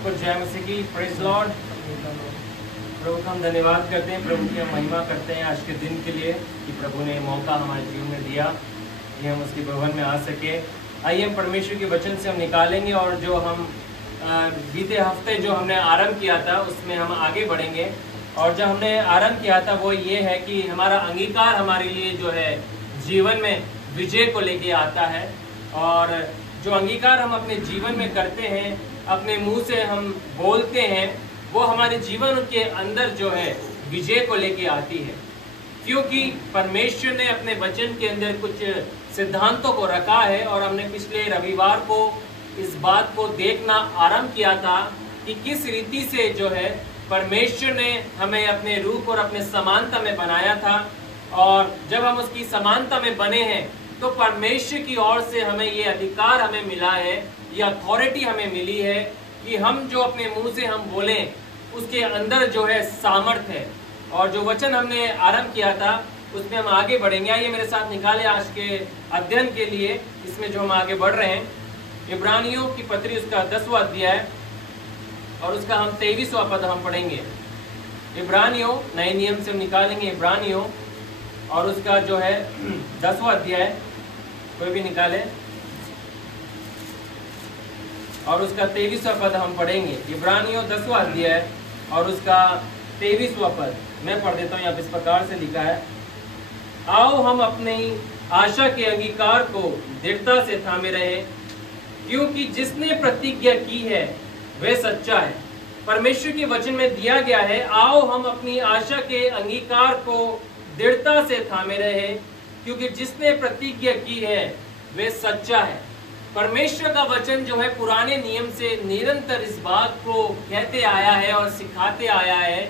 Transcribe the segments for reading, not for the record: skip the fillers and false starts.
सबको जय मसीह की। Praise Lord. प्रभु का हम धन्यवाद करते हैं, प्रभु की हम महिमा करते हैं आज के दिन के लिए कि प्रभु ने मौका हमारे जीवन में दिया कि हम उसके भवन में आ सके। आइए हम परमेश्वर के वचन से हम निकालेंगे और जो हम बीते हफ्ते जो हमने आरंभ किया था उसमें हम आगे बढ़ेंगे। और जो हमने आरंभ किया था वो ये है कि हमारा अंगीकार हमारे लिए जो है जीवन में विजय को लेके आता है। और जो अंगीकार हम अपने जीवन में करते हैं, अपने मुंह से हम बोलते हैं, वो हमारे जीवन के अंदर जो है विजय को लेके आती है। क्योंकि परमेश्वर ने अपने वचन के अंदर कुछ सिद्धांतों को रखा है और हमने पिछले रविवार को इस बात को देखना आरंभ किया था कि किस रीति से जो है परमेश्वर ने हमें अपने रूप और अपने समानता में बनाया था। और जब हम उसकी समानता में बने हैं तो परमेश्वर की ओर से हमें ये अधिकार हमें मिला है, ये अथॉरिटी हमें मिली है कि हम जो अपने मुंह से हम बोलें उसके अंदर जो है सामर्थ्य है। और जो वचन हमने आरंभ किया था उसमें हम आगे बढ़ेंगे। आइए मेरे साथ निकाले आज के अध्ययन के लिए, इसमें जो हम आगे बढ़ रहे हैं इब्रानियों की पत्री उसका 10वां अध्याय और उसका हम 23वां पद हम पढ़ेंगे। इब्रानियों नए नियम से हम निकालेंगे इब्रानियों और उसका जो है 10वां अध्याय, कोई भी निकाले, और उसका 23वां पद हम पढ़ेंगे। इब्रानियों 10वां अध्याय और उसका 23वां पद मैं पढ़ देता हूँ। यहाँ इस प्रकार से लिखा है, आओ हम अपनी आशा के अंगीकार को दृढ़ता से थामे रहे, क्योंकि जिसने प्रतिज्ञा की है वह सच्चा है। परमेश्वर के वचन में दिया गया है, आओ हम अपनी आशा के अंगीकार को दृढ़ता से थामे रहे, क्योंकि जिसने प्रतिज्ञा की है वह सच्चा है। परमेश्वर का वचन जो है पुराने नियम से निरंतर इस बात को कहते आया है और सिखाते आया है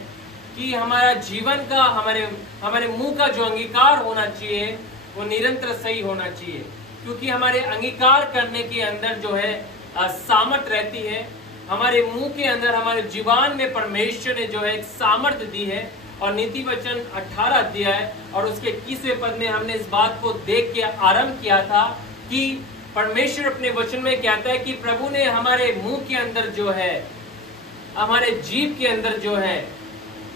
कि हमारा जीवन का हमारे मुंह का जो अंगीकार होना चाहिए वो निरंतर सही होना चाहिए। क्योंकि हमारे अंगीकार करने के अंदर जो है सामर्थ रहती है। हमारे मुंह के अंदर, हमारे जीवन में परमेश्वर ने जो है एक सामर्थ दी है। और नीति वचन 18 अध्याय और उसके 21वें पद में हमने इस बात को देख के आरंभ किया था कि परमेश्वर अपने वचन में कहता है कि प्रभु ने हमारे मुंह के अंदर जो है, हमारे जीभ के अंदर जो है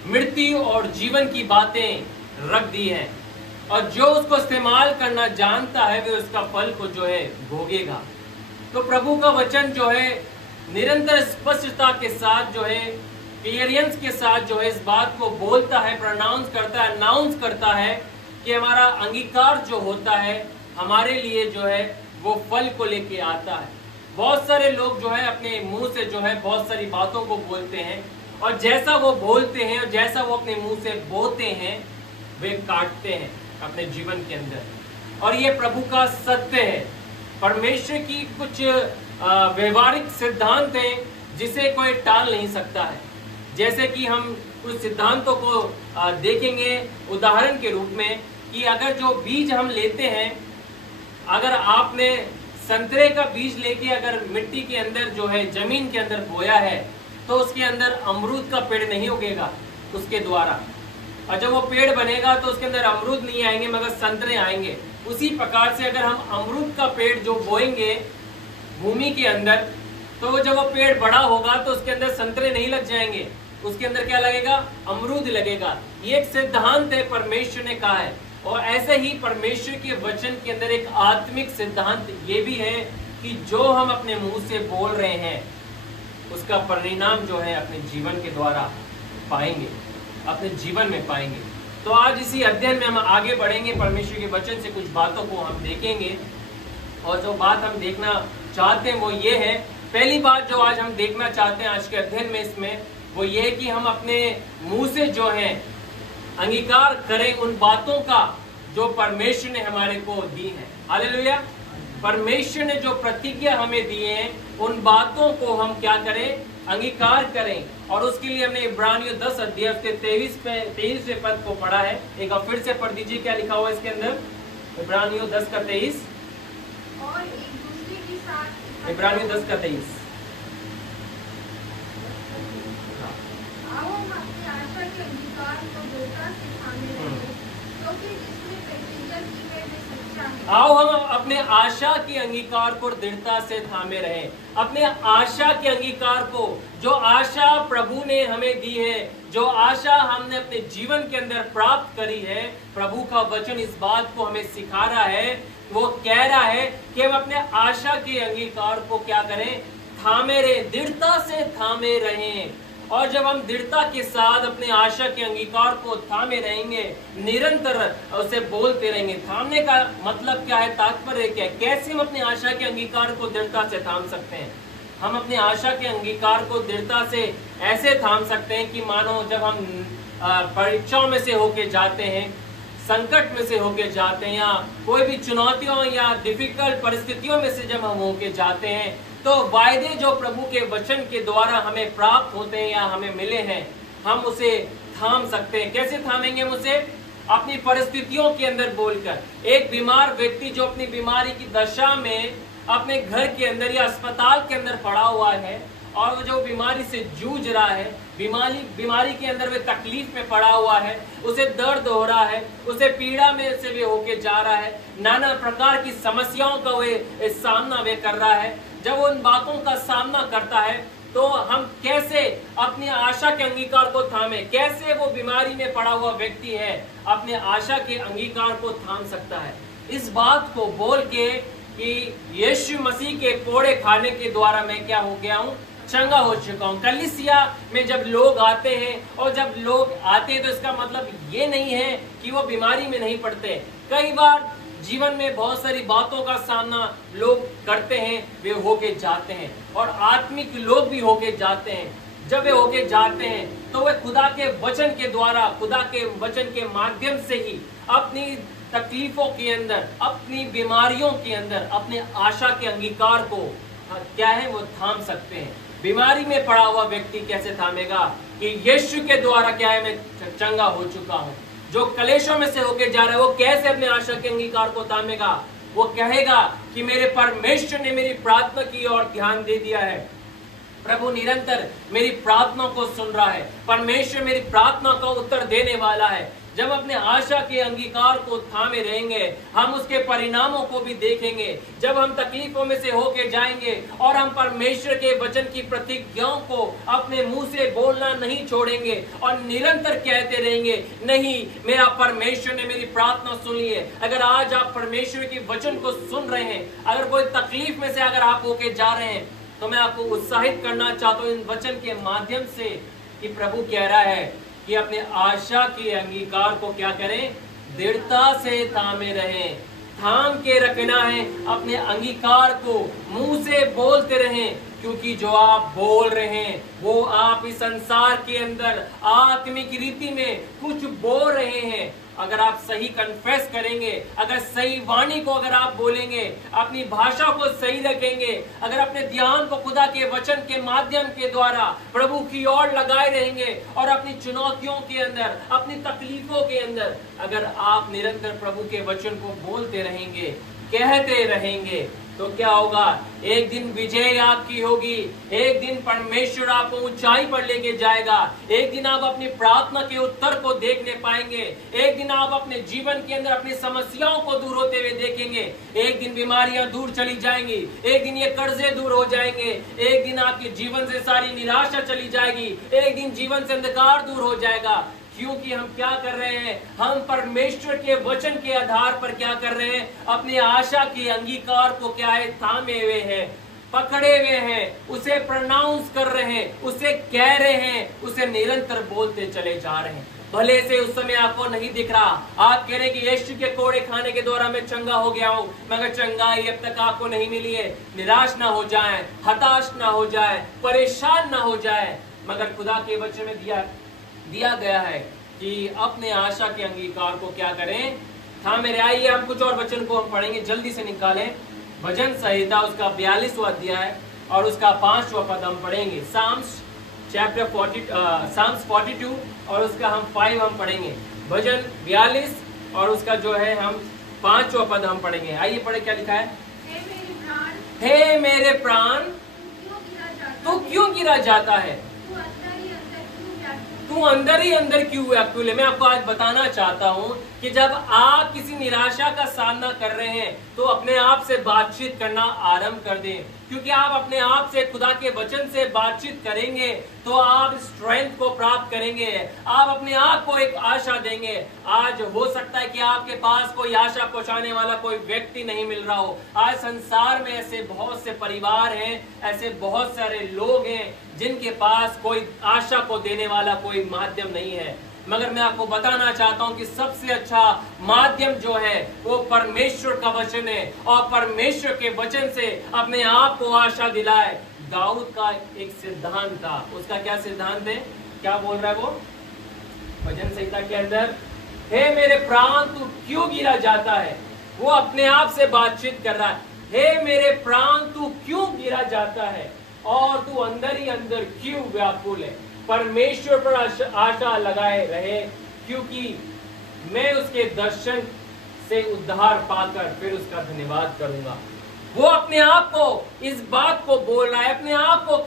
मृत्यु और जीवन की बातें रख दी हैं, और जो उसको इस्तेमाल करना जानता है वे उसका फल को जो है भोगेगा। तो प्रभु का वचन जो है निरंतर स्पष्टता के साथ जो है क्लियरेंस के साथ जो है इस बात को बोलता है, प्रोनाउंस करता है, अनाउंस करता है कि हमारा अंगीकार जो होता है हमारे लिए जो है वो फल को लेके आता है। बहुत सारे लोग जो है अपने मुंह से जो है बहुत सारी बातों को बोलते हैं, और जैसा वो बोलते हैं और जैसा वो अपने मुंह से बोलते हैं वे काटते हैं अपने जीवन के अंदर। और ये प्रभु का सत्य है। परमेश्वर की कुछ व्यवहारिक सिद्धांत हैं जिसे कोई टाल नहीं सकता है। जैसे कि हम कुछ सिद्धांतों को देखेंगे उदाहरण के रूप में कि अगर जो बीज हम लेते हैं, अगर आपने संतरे का बीज लेके अगर मिट्टी के अंदर जो है जमीन के अंदर बोया है तो उसके अंदर अमरूद का पेड़ नहीं उगेगा उसके द्वारा, और जब वो पेड़ बनेगा तो उसके अंदर अमरूद नहीं आएंगे मगर संतरे आएंगे। उसी प्रकार से अगर हम अमरूद का पेड़ जो बोएंगे भूमि के अंदर, तो जब वो पेड़ बड़ा होगा तो उसके अंदर संतरे नहीं लग जाएंगे, उसके अंदर क्या लगेगा? अमरूद लगेगा। ये एक सिद्धांत है, परमेश्वर ने कहा है। और ऐसे ही परमेश्वर के वचन के अंदर एक आत्मिक सिद्धांत ये भी है कि जो हम अपने मुंह से बोल रहे हैं उसका परिणाम जो है अपने जीवन के द्वारा पाएंगे, अपने जीवन में पाएंगे। तो आज इसी अध्ययन में हम आगे बढ़ेंगे, परमेश्वर के वचन से कुछ बातों को हम देखेंगे। और जो बात हम देखना चाहते हैं वो ये है, पहली बात जो आज हम देखना चाहते हैं आज के अध्ययन में इसमें वो ये है कि हम अपने मुंह से जो है अंगीकार करें उन बातों का जो परमेश्वर ने हमारे को दी है। हालेलुया। परमेश्वर ने जो प्रतिज्ञा हमें दी है उन बातों को हम क्या करें? अंगीकार करें। और उसके लिए हमने इब्रानियों 10 अध्याय के 23वें पद को पढ़ा है। एक बार फिर से पढ़ दीजिए, क्या लिखा हुआ है इसके अंदर? इब्रानियों 10 का 23 और एक दूसरे के साथ इब्रानियों 10 का 23 आओ हम अपनी आशा के अंगीकार को दृढ़ता से थामे रहे, क्योंकि जिसने प्रतिज्ञा की है वह सच्चा है। आओ हम अपने आशा के अंगीकार को दृढ़ता से थामे रहें। अपने आशा के अंगीकार को, जो आशा प्रभु ने हमें दी है, जो आशा हमने अपने जीवन के अंदर प्राप्त करी है, प्रभु का वचन इस बात को हमें सिखा रहा है। वो कह रहा है कि हम अपने आशा के अंगीकार को क्या करें, थामे रहें, दृढ़ता से थामे रहें। और जब हम दृढ़ता के साथ अपने आशा के अंगीकार को थामे रहेंगे, निरंतर उसे बोलते रहेंगे। थामने का मतलब क्या है, तात्पर्य क्या है, कैसे हम अपने आशा के अंगीकार को दृढ़ता से थाम सकते हैं। हम अपने आशा के अंगीकार को दृढ़ता से ऐसे थाम सकते हैं कि मानो जब हम परीक्षाओं में से होके जाते हैं, संकट में से होके जाते हैं, या कोई भी चुनौतियों या डिफिकल्ट परिस्थितियों में से जब हम होके जाते हैं, तो वायदे जो प्रभु के वचन के द्वारा हमें प्राप्त होते हैं या हमें मिले हैं, हम उसे थाम सकते हैं। कैसे थामेंगे हम उसे? अपनी परिस्थितियों के अंदर बोलकर। एक बीमार व्यक्ति जो अपनी बीमारी की दशा में अपने घर के अंदर या अस्पताल के अंदर पड़ा हुआ है, और वो जो बीमारी से जूझ रहा है, बीमारी के अंदर वे तकलीफ में पड़ा हुआ है, उसे दर्द हो रहा है, उसे पीड़ा में से वे होके जा रहा है, नाना प्रकार की समस्याओं का वे सामना वे कर रहा है। जब वो उन बातों का सामना करता है, तो हम कैसे अपनी आशा के अंगीकार को थामे, कैसे वो बीमारी में पड़ा हुआ व्यक्ति है अपने आशा के अंगीकार को थाम सकता है? इस बात को बोल के कि यीशु मसीह के कोड़े खाने के द्वारा मैं क्या हो गया हूँ, चंगा हो चुका हूँ। कलीसिया में जब लोग आते हैं, और जब लोग आते हैं तो इसका मतलब ये नहीं है कि वो बीमारी में नहीं पड़ते। कई बार जीवन में बहुत सारी बातों का सामना लोग करते हैं, वे होके जाते हैं, और आत्मिक लोग भी होके जाते हैं। जब वे होके जाते हैं तो वे खुदा के वचन के द्वारा, खुदा के वचन के माध्यम से ही अपनी तकलीफों के अंदर, अपनी बीमारियों के अंदर अपने आशा के अंगीकार को क्या है वो थाम सकते हैं। बीमारी में पड़ा हुआ व्यक्ति कैसे थामेगा कि यीशु के द्वारा क्या है, मैं चंगा हो चुका हूँ। जो कलेशों में से होके जा रहा है, वो कैसे अपने आशा के अंगीकार को थामेगा? वो कहेगा कि मेरे परमेश्वर ने मेरी प्रार्थना की और ध्यान दे दिया है, प्रभु निरंतर मेरी प्रार्थना को सुन रहा है, परमेश्वर मेरी प्रार्थना का उत्तर देने वाला है। जब अपने आशा के अंगीकार को थामे रहेंगे, हम उसके परिणामों को भी देखेंगे। जब हम तकलीफों में से होके जाएंगे और हम परमेश्वर के वचन की प्रतिज्ञाओं को अपने मुंह से बोलना नहीं छोड़ेंगे और निरंतर कहते रहेंगे, नहीं, मेरा परमेश्वर ने मेरी प्रार्थना सुन ली है। अगर आज आप परमेश्वर के वचन को सुन रहे हैं, अगर कोई तकलीफ में से अगर आप होके जा रहे हैं, तो मैं आपको उत्साहित करना चाहता हूँ इन वचन के माध्यम से कि प्रभु कह रहा है कि अपने आशा के अंगीकार को क्या करें, दृढ़ता से थामे रहें। थाम के रखना है अपने अंगीकार को, मुंह से बोलते रहें, क्योंकि जो आप बोल रहे हैं वो आप इस संसार के अंदर आत्मिक रीति में कुछ बोल रहे हैं। अगर आप सही कन्फेस करेंगे, अगर सही वाणी को अगर आप बोलेंगे, अपनी भाषा को सही रखेंगे, अगर अपने ध्यान को खुदा के वचन के माध्यम के द्वारा प्रभु की ओर लगाए रहेंगे और अपनी चुनौतियों के अंदर, अपनी तकलीफों के अंदर अगर आप निरंतर प्रभु के वचन को बोलते रहेंगे, कहते रहेंगे, तो क्या होगा? एक दिन विजय आपकी होगी, एक दिन परमेश्वर आपको ऊंचाई पर लेके जाएगा, एक दिन आप अपनी प्रार्थना के उत्तर को देखने पाएंगे, एक दिन आप अपने जीवन के अंदर अपनी समस्याओं को दूर होते हुए देखेंगे, एक दिन बीमारियां दूर चली जाएंगी, एक दिन ये कर्जे दूर हो जाएंगे, एक दिन आपके जीवन से सारी निराशा चली जाएगी, एक दिन जीवन से अंधकार दूर हो जाएगा। क्योंकि हम क्या कर रहे हैं? हम परमेश्वर के वचन के आधार पर क्या कर रहे हैं? अपने आशा के अंगीकार को क्या है, थामे हुए हैं, पकड़े हुए हैं, उसे प्रोनाउंस कर रहे हैं, उसे कह रहे हैं, उसे निरंतर बोलते चले जा रहे हैं। भले से उस समय आपको नहीं दिख रहा, आप कह रहे हैं कि यीशु के कोड़े खाने के द्वारा मैं चंगा हो गया हूँ, मगर चंगाई अब तक आपको नहीं मिली है। निराश ना हो जाए, हताश ना हो जाए, परेशान ना हो जाए, मगर खुदा के वचन में दिया गया है कि अपने आशा के अंगीकार को क्या करें, थामे रहे। आइए हम कुछ और वचन को हम पढ़ेंगे, जल्दी से निकालें। भजन संहिता उसका 42वां अध्याय और उसका 5वां पद हम पढ़ेंगे। साम्स 42 और उसका हम 5 हम पढ़ेंगे। भजन 42 और उसका जो है हम 5वां पद हम पढ़ेंगे। आइए पढ़े, क्या लिखा है? हे मेरे प्राण तू क्यों गिरा जाता है, तू अंदर ही अंदर क्यों व्याकुल है। मैं आपको आज बताना चाहता हूँ कि जब आप किसी निराशा का सामना कर रहे हैं तो अपने आप से बातचीत करना आरंभ कर दें, क्योंकि आप अपने आप से खुदा के वचन से बातचीत करेंगे तो आप स्ट्रेंथ को प्राप्त करेंगे, आप अपने आप को एक आशा देंगे। आज हो सकता है कि आपके पास कोई आशा पहुंचाने वाला कोई व्यक्ति नहीं मिल रहा हो। आज संसार में ऐसे बहुत से परिवार हैं, ऐसे बहुत सारे लोग हैं जिनके पास कोई आशा को देने वाला कोई माध्यम नहीं है, मगर मैं आपको बताना चाहता हूं कि सबसे अच्छा माध्यम जो है वो परमेश्वर का वचन है, और परमेश्वर के वचन से अपने आप को आशा दिलाए। दाऊद का एक सिद्धांत था, उसका क्या सिद्धांत है, क्या बोल रहा है वो भजन संहिता के अंदर, हे मेरे प्राण तू क्यों गिरा जाता है। वो अपने आप से बातचीत कर रहा है, हे मेरे प्राण तू क्यों गिरा जाता है और तू अंदर ही अंदर क्यों व्याकुल है। परमेश्वर पर आशा लगाए रहे, क्योंकि मैं उसके दर्शन से उद्धार पाकर फिर उसका धन्यवाद करूंगा। वो अपने आप को इस बात को बोल रहा है, अपने आप को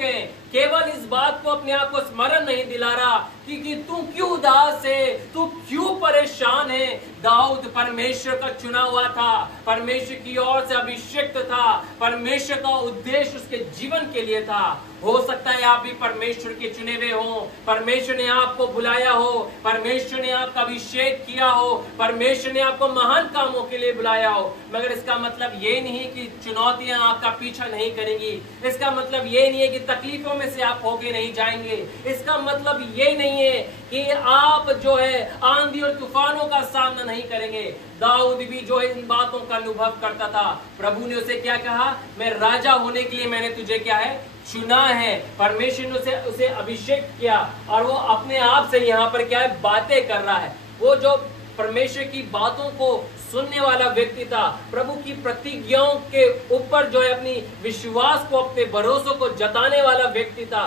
केवल इस बात को अपने आप को स्मरण नहीं दिला रहा कि तू क्यों उदास है, तू क्यों परेशान है। दाऊद परमेश्वर का चुना हुआ था, परमेश्वर की ओर से अभिषिक्त था, परमेश्वर का उद्देश्य उसके जीवन के लिए था। हो सकता है आप भी परमेश्वर के चुने हुए हो, परमेश्वर ने आपको बुलाया हो, परमेश्वर ने आपका अभिषेक किया हो, परमेश्वर ने आपको महान कामों के लिए बुलाया हो, मगर इसका मतलब ये नहीं है कि चुनौतियां आपका पीछा नहीं करेंगी। इसका मतलब ये नहीं है कि तकलीफों में से आप होके नहीं जाएंगे। इसका मतलब ये नहीं है कि आप जो है आंधी और तूफानों का सामना नहीं करेंगे। दाऊद भी जो है इन बातों का अनुभव करता था। प्रभु ने उसे क्या कहा, मैं राजा होने के लिए मैंने तुझे क्या है चुना है। परमेश्वर ने उसे अभिषेक किया, और वो अपने आप से यहाँ पर क्या है बातें कर रहा है। वो जो परमेश्वर की बातों को सुनने वाला व्यक्ति था, प्रभु की प्रतिज्ञाओं के ऊपर जो है अपनी विश्वास को, अपने भरोसों को जताने वाला व्यक्ति था।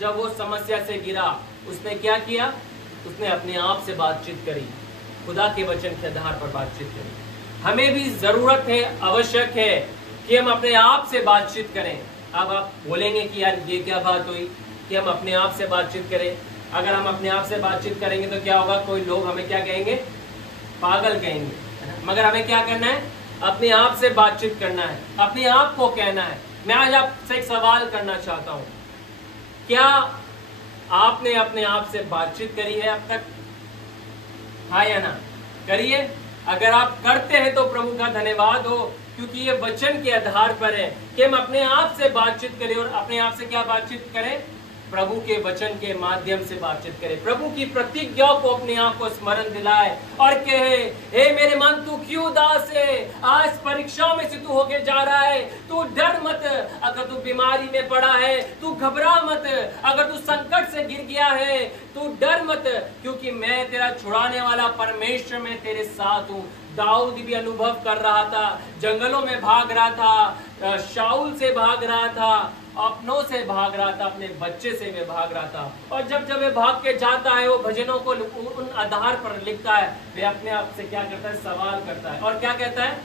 जब वो समस्या से गिरा, उसने क्या किया, उसने अपने आप से बातचीत करी, खुदा के वचन के आधार पर बातचीत करी। हमें भी जरूरत है, आवश्यक है कि हम अपने आप से बातचीत करें। अब आप बोलेंगे कि यार ये क्या बात हुई कि हम अपने आप से बातचीत करें। अगर हम अपने आप से बातचीत करेंगे तो क्या होगा, कोई लोग हमें क्या कहेंगे, पागल कहेंगे। मगर हमें क्या करना है, अपने आप से बातचीत करना है, अपने आप को कहना है। मैं आज आपसे एक सवाल करना चाहता हूं, क्या आपने अपने आप से बातचीत करी है अब तक, हाँ या ना? करिए। अगर आप करते हैं तो प्रभु का धन्यवाद हो, क्योंकि ये वचन के आधार पर है कि हम अपने आप से बातचीत करें। और अपने आप से क्या बातचीत करें, प्रभु के वचन के माध्यम से बातचीत करें। प्रभु की प्रतिज्ञा को अपने आप को स्मरण दिलाए और कहे, हे मेरे मन तू क्यों उदास है, आज परीक्षा में से तू होके जा रहा है, तू डर मत। अगर तू बीमारी में पड़ा है तू घबरा मत, अगर तू संकट से गिर गया है तू डर मत, क्योंकि मैं तेरा छुड़ाने वाला परमेश्वर मैं तेरे साथ हूँ। दाऊद भी अनुभव कर रहा था, जंगलों में भाग रहा था, शाऊल से भाग रहा था, अपनों से भाग रहा था, अपने बच्चे से वे भाग रहा था। और जब जब वे भाग के जाता है, वो भजनों को उन आधार पर लिखता है। वे अपने आप से क्या करता है, सवाल करता है, और क्या कहता है,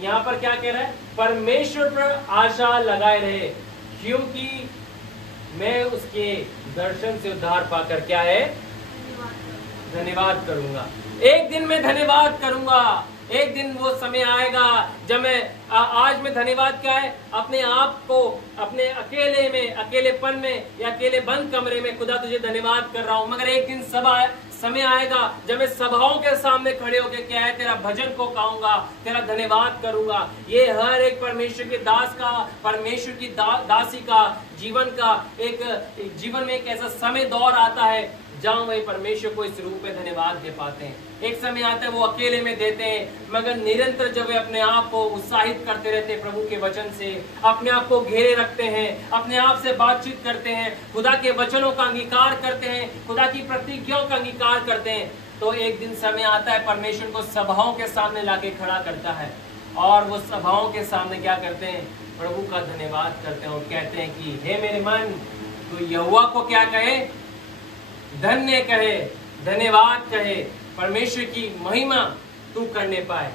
यहाँ पर क्या कह रहा है, परमेश्वर पर आशा लगाए रहे, क्योंकि मैं उसके दर्शन से उद्धार पाकर क्या है, धन्यवाद करूंगा। एक दिन मैं धन्यवाद करूंगा। एक दिन वो समय आएगा जब मैं आज में धन्यवाद क्या है, अपने आप को अपने अकेले में, अकेलेपन में या अकेले बंद कमरे में खुदा तुझे धन्यवाद कर रहा हूं। मगर एक दिन समय आएगा जब मैं सभाओं के सामने खड़े होकर क्या है, तेरा भजन को गाऊंगा, तेरा धन्यवाद करूंगा। ये हर एक परमेश्वर के दास का, परमेश्वर की दासी का जीवन का एक जीवन में एक ऐसा समय दौर आता है जहां वे परमेश्वर को इस रूप में धन्यवाद दे पाते हैं। एक समय आता है वो अकेले में देते हैं, मगर निरंतर जब वे अपने आप को उत्साहित करते रहते हैं प्रभु के वचन से, अपने आप को घेरे रखते हैं, अपने आप से बातचीत करते हैं, खुदा के वचनों का अंगीकार करते हैं, खुदा की प्रतिज्ञाओं का अंगीकार करते हैं, तो एक दिन समय आता है परमेश्वर को सभाओं के सामने लाके खड़ा करता है। और वो सभाओं के सामने क्या करते हैं, प्रभु का धन्यवाद करते हैं और कहते हैं कि हे मेरे मन, तू यहोवा को क्या कहे, धन्य कहे, धन्यवाद कहे, परमेश्वर की महिमा तू करने पाए।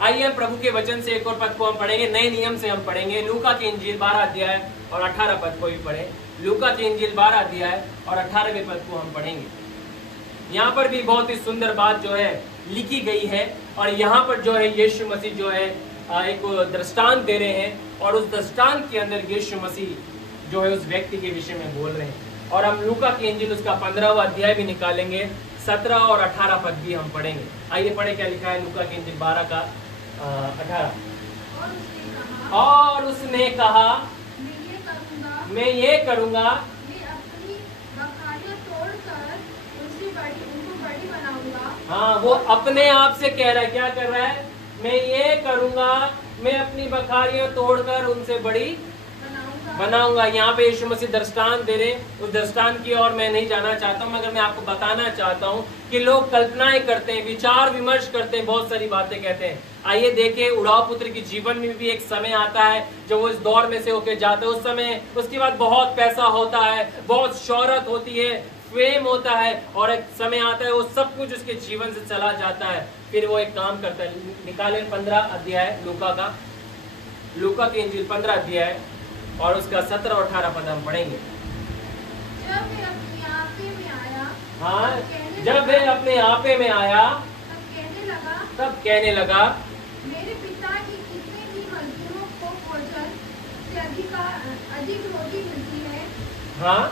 आइए हम प्रभु के वचन से एक और पद को हम पढ़ेंगे, नए नियम से हम पढ़ेंगे। लूका की इंजील 12 अध्याय और 18 पद को भी पढ़े। लूका की इंजील 12 अध्याय और 18वें पद को हम पढ़ेंगे। यहाँ पर भी बहुत ही सुंदर बात जो है लिखी गई है, और यहाँ पर जो है यीशु मसीह जो है एक दृष्टांत दे रहे हैं, और उस दृष्टांत के अंदर यीशु मसीह जो है उस व्यक्ति के विषय में बोल रहे हैं। और हम लूका की इंजील उसका 15वां अध्याय भी निकालेंगे, 17 और 18 पद भी हम पढ़ेंगे। आइए पढ़े क्या लिखा है लूका की इंजील 12 का 18। और उसने कहा मैं ये करूंगा, मैं अपनी बकरियां तोड़कर उनको बड़ी बनाऊंगा। हाँ, वो अपने आप से कह रहा है, क्या कर रहा है, मैं ये करूंगा, मैं अपनी बकरियां तोड़कर उनसे बड़ी बनाऊंगा। यहाँ पे यीशु मसीह दृष्टांत दे रहे, उस दृष्टांत की ओर मैं नहीं जाना चाहता हूँ, मगर मैं आपको बताना चाहता हूँ कि लोग कल्पनाएं करते हैं, विचार विमर्श करते हैं, बहुत सारी बातें कहते हैं। आइए देखें, उड़ाव पुत्र की जीवन में भी एक समय आता है जब वो इस दौर में से होके जाते हैं। उस समय उसके बाद बहुत पैसा होता है, बहुत शोहरत होती है, फेम होता है, और एक समय आता है वो सब कुछ उसके जीवन से चला जाता है। फिर वो एक काम करता है, निकाले 15 अध्याय लूका का, लूका की इंजील 15 अध्याय और उसका 17 और 18 पद हम पढ़ेंगे। जब वे अपने आपे में आया, हाँ, जब वे अपने आपे में आया तब कहने लगा मेरे पिता की कितने भी मजदूरों को भोजन से अधिक रोटी मिलती है, हाँ,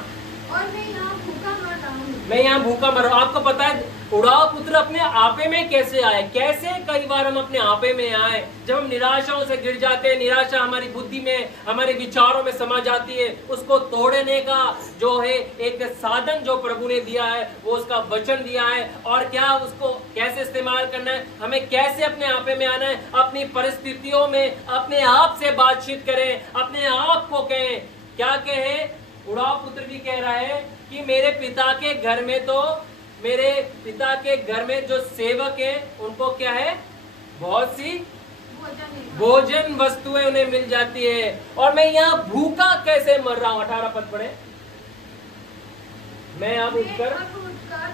और मैं यहाँ भूखा मर रहा हूँ। मैं यहाँ भूखा मर रहा हूँ। आपको पता है उड़ाव पुत्र अपने आपे में कैसे आए? कैसे कई बार हम अपने आपे में आए, जब हम निराशाओं से गिर जाते हैं, निराशा हमारी बुद्धि में, हमारे विचारों में समा जाती है, उसको तोड़ने का जो है एक साधन जो प्रभु ने दिया है, वो उसका वचन दिया है। और क्या उसको कैसे इस्तेमाल करना है, हमें कैसे अपने आपे में आना है, अपनी परिस्थितियों में अपने आप से बातचीत करें, अपने आप को कहें। क्या कहें? उड़ाव पुत्र भी कह रहा है कि मेरे पिता के घर में, तो मेरे पिता के घर में जो सेवक है उनको क्या है, बहुत सी भोजन वस्तुएं उन्हें मिल जाती है, और मैं यहाँ भूखा कैसे मर रहा हूँ। 18 पद पढ़े। मैं अब उठकर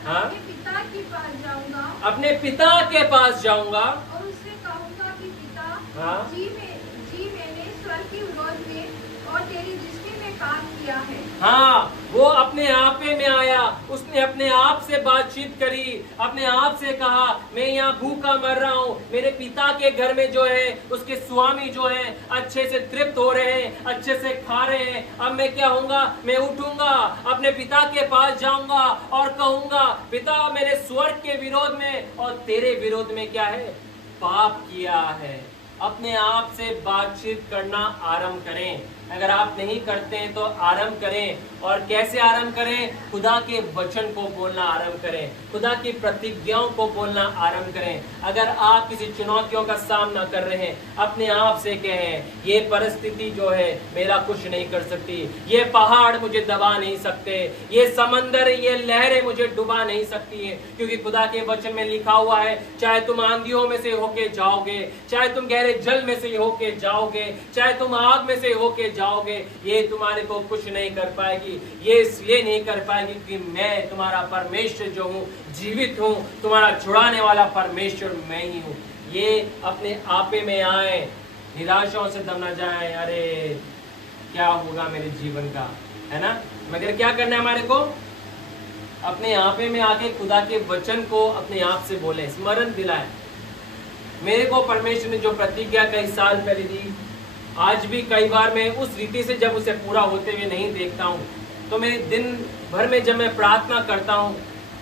हाँ, अपने पिता के पास जाऊंगा, अपने पिता के पास जाऊंगा और उससे कहूंगा कि पिता, हाँ, मैंने स्वर्ग के विरोध में और तेरी दृष्टि में काम किया है। हाँ, वो अपने आपे में आया, उसने अपने आप से बातचीत करी, अपने आप से कहा मैं यहाँ भूखा मर रहा हूँ, मेरे पिता के घर में जो है उसके स्वामी जो है अच्छे से तृप्त हो रहे हैं, अच्छे से खा रहे हैं। अब मैं क्या होऊंगा, मैं उठूंगा, अपने पिता के पास जाऊंगा और कहूंगा पिता, मैंने स्वर्ग के विरोध में और तेरे विरोध में क्या है, पाप किया है। अपने आप से बातचीत करना आरंभ करें। अगर आप नहीं करते हैं तो आरंभ करें। और कैसे आरंभ करें? खुदा के वचन को बोलना आरंभ करें, खुदा की प्रतिज्ञाओं को बोलना आरंभ करें। अगर आप किसी चुनौतियों का सामना कर रहे हैं, अपने आप से कहें ये परिस्थिति जो है मेरा कुछ नहीं कर सकती, ये पहाड़ मुझे दबा नहीं सकते, ये समंदर, ये लहरें मुझे डुबा नहीं सकती है, क्योंकि खुदा के वचन में लिखा हुआ है चाहे तुम आंधियों में से होके जाओगे, चाहे तुम गहरे जल में से होके जाओगे, चाहे तुम आग में से होके जाओगे, ये तुम्हारे को कुछ नहीं कर पाएगी। ये इसलिए नहीं कर पाएगी कि मैं तुम्हारा परमेश्वर जो हूँ, जीवित हूँ, तुम्हारा छुड़ाने वाला परमेश्वर मैं ही हूँ। ये अपने आपे में आए, निराशाओं से दम न जाए, अरे क्या होगा मेरे जीवन का, है ना। मगर क्या करना है हमारे को? अपने आपे में आके खुदा के वचन को अपने आप से बोले, स्मरण दिलाए। मेरे को परमेश्वर ने जो प्रतिज्ञा कई साल पहले दी, आज भी कई बार मैं उस रीति से जब उसे पूरा होते हुए नहीं देखता हूँ, तो मेरे दिन भर में जब मैं प्रार्थना करता हूँ,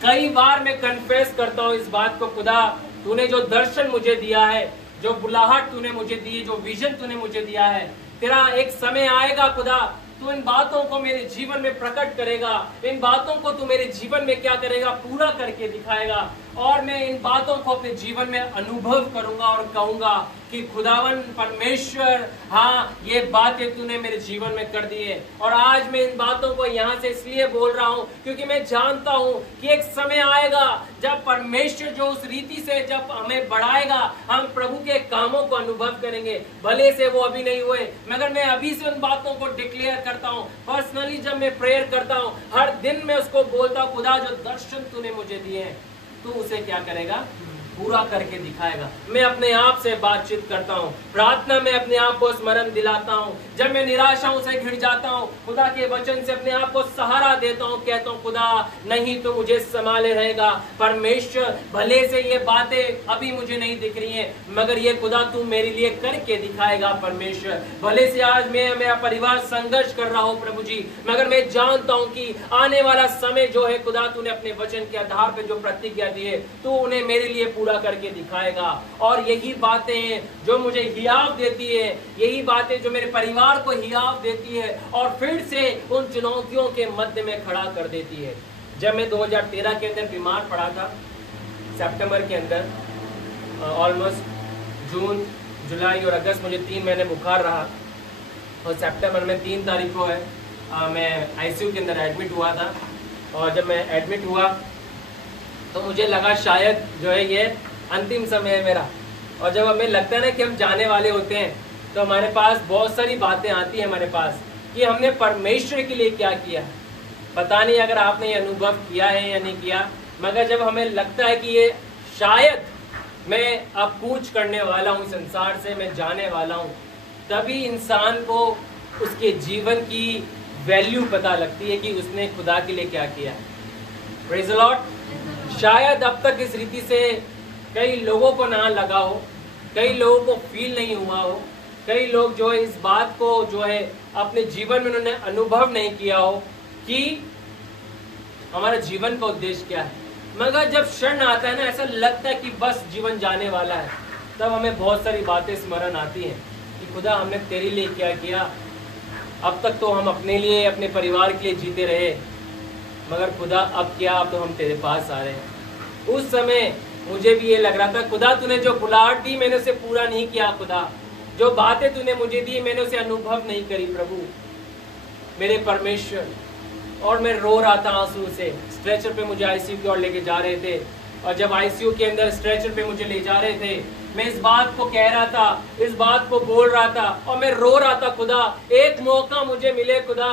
कई बार मैं कन्फेस करता हूँ इस बात को, खुदा तूने जो दर्शन मुझे दिया है, जो बुलाहट तूने मुझे दी है, जो विजन तूने मुझे दिया है, तेरा एक समय आएगा खुदा, तू इन बातों को मेरे जीवन में प्रकट करेगा, इन बातों को तू मेरे जीवन में क्या करेगा, पूरा करके दिखाएगा। और मैं इन बातों को अपने जीवन में अनुभव करूंगा और कहूंगा कि खुदावन परमेश्वर, हाँ ये बातें तूने मेरे जीवन में कर दी है। और आज मैं इन बातों को यहाँ से इसलिए बोल रहा हूँ क्योंकि मैं जानता हूँ कि एक समय आएगा जब परमेश्वर जो उस रीति से जब हमें बढ़ाएगा, हम प्रभु के कामों को अनुभव करेंगे। भले से वो अभी नहीं हुए, मगर मैं अभी से उन बातों को डिक्लेयर करता हूँ। पर्सनली जब मैं प्रेयर करता हूँ, हर दिन मैं उसको बोलता हूँ, खुदा जो दर्शन तूने मुझे दिए हैं, तू उसे क्या करेगा, पूरा करके दिखाएगा। मैं अपने आप से बातचीत करता हूँ, प्रार्थना में अपने आप को स्मरण दिलाता हूँ। जब मैं निराशाओं से घिर जाता हूँ, खुदा के वचन से अपने आप को सहारा देता हूँ, कहता हूँ खुदा नहीं तो मुझे संभाले रहेगा। परमेश्वर भले से ये बातें अभी मुझे नहीं दिख रही हैं, मगर ये खुदा तू मेरे लिए करके दिखाएगा। परमेश्वर भले से आज मैं मेरा परिवार संघर्ष कर रहा हूँ प्रभु जी, मगर मैं जानता हूँ कि आने वाला समय जो है खुदा तूने अपने वचन के आधार पे जो प्रतिज्ञा दी है तू उन्हें मेरे लिए पूरा करके दिखाएगा। और यही बातें जो मुझे हियाव देती है, यही बातें जो मेरे परिवार को हियाव देती है और फिर से उन चुनौतियों के मध्य में खड़ा कर देती है। जब मैं 2013 के अंदर बीमार पड़ा था, सितंबर के अंदर, ऑलमोस्ट जून, जुलाई और अगस्त मुझे 3 महीने बुखार रहा और सितंबर में 3 तारीख को है मैं आईसीयू के अंदर एडमिट हुआ था। और जब मैं एडमिट हुआ तो मुझे लगा शायद जो है ये अंतिम समय है मेरा। और जब हमें लगता है ना कि हम जाने वाले होते हैं तो हमारे पास बहुत सारी बातें आती हैं हमारे पास कि हमने परमेश्वर के लिए क्या किया। पता नहीं अगर आपने ये अनुभव किया है या नहीं किया, मगर जब हमें लगता है कि ये शायद मैं अब कूच करने वाला हूँ संसार से, मैं जाने वाला हूँ, तभी इंसान को उसके जीवन की वैल्यू पता लगती है कि उसने खुदा के लिए क्या किया। Praise the Lord. शायद अब तक इस रीति से कई लोगों को ना लगा हो, कई लोगों को फील नहीं हुआ हो, कई लोग जो है इस बात को जो है अपने जीवन में उन्होंने अनुभव नहीं किया हो कि हमारा जीवन का उद्देश्य क्या है। मगर जब क्षण आता है ना, ऐसा लगता है कि बस जीवन जाने वाला है, तब हमें बहुत सारी बातें स्मरण आती हैं कि खुदा हमने तेरे लिए क्या किया। अब तक तो हम अपने लिए, अपने परिवार के लिए जीते रहे, मगर खुदा अब क्या, अब तो हम तेरे पास आ रहे हैं। उस समय मुझे भी ये लग रहा था खुदा तूने जो बुलाहट दी मैंने उसे पूरा नहीं किया। खुदा जो बातें तूने मुझे दी मैंने उसे अनुभव नहीं करी प्रभु मेरे परमेश्वर। और मैं रो रहा था आंसू से। स्ट्रेचर पे मुझे आईसीयू की ओर लेके जा रहे थे और जब आईसीयू के अंदर स्ट्रेचर पे मुझे ले जा रहे थे, मैं इस बात को कह रहा था, इस बात को बोल रहा था और मैं रो रहा था, खुदा एक मौका मुझे मिले खुदा।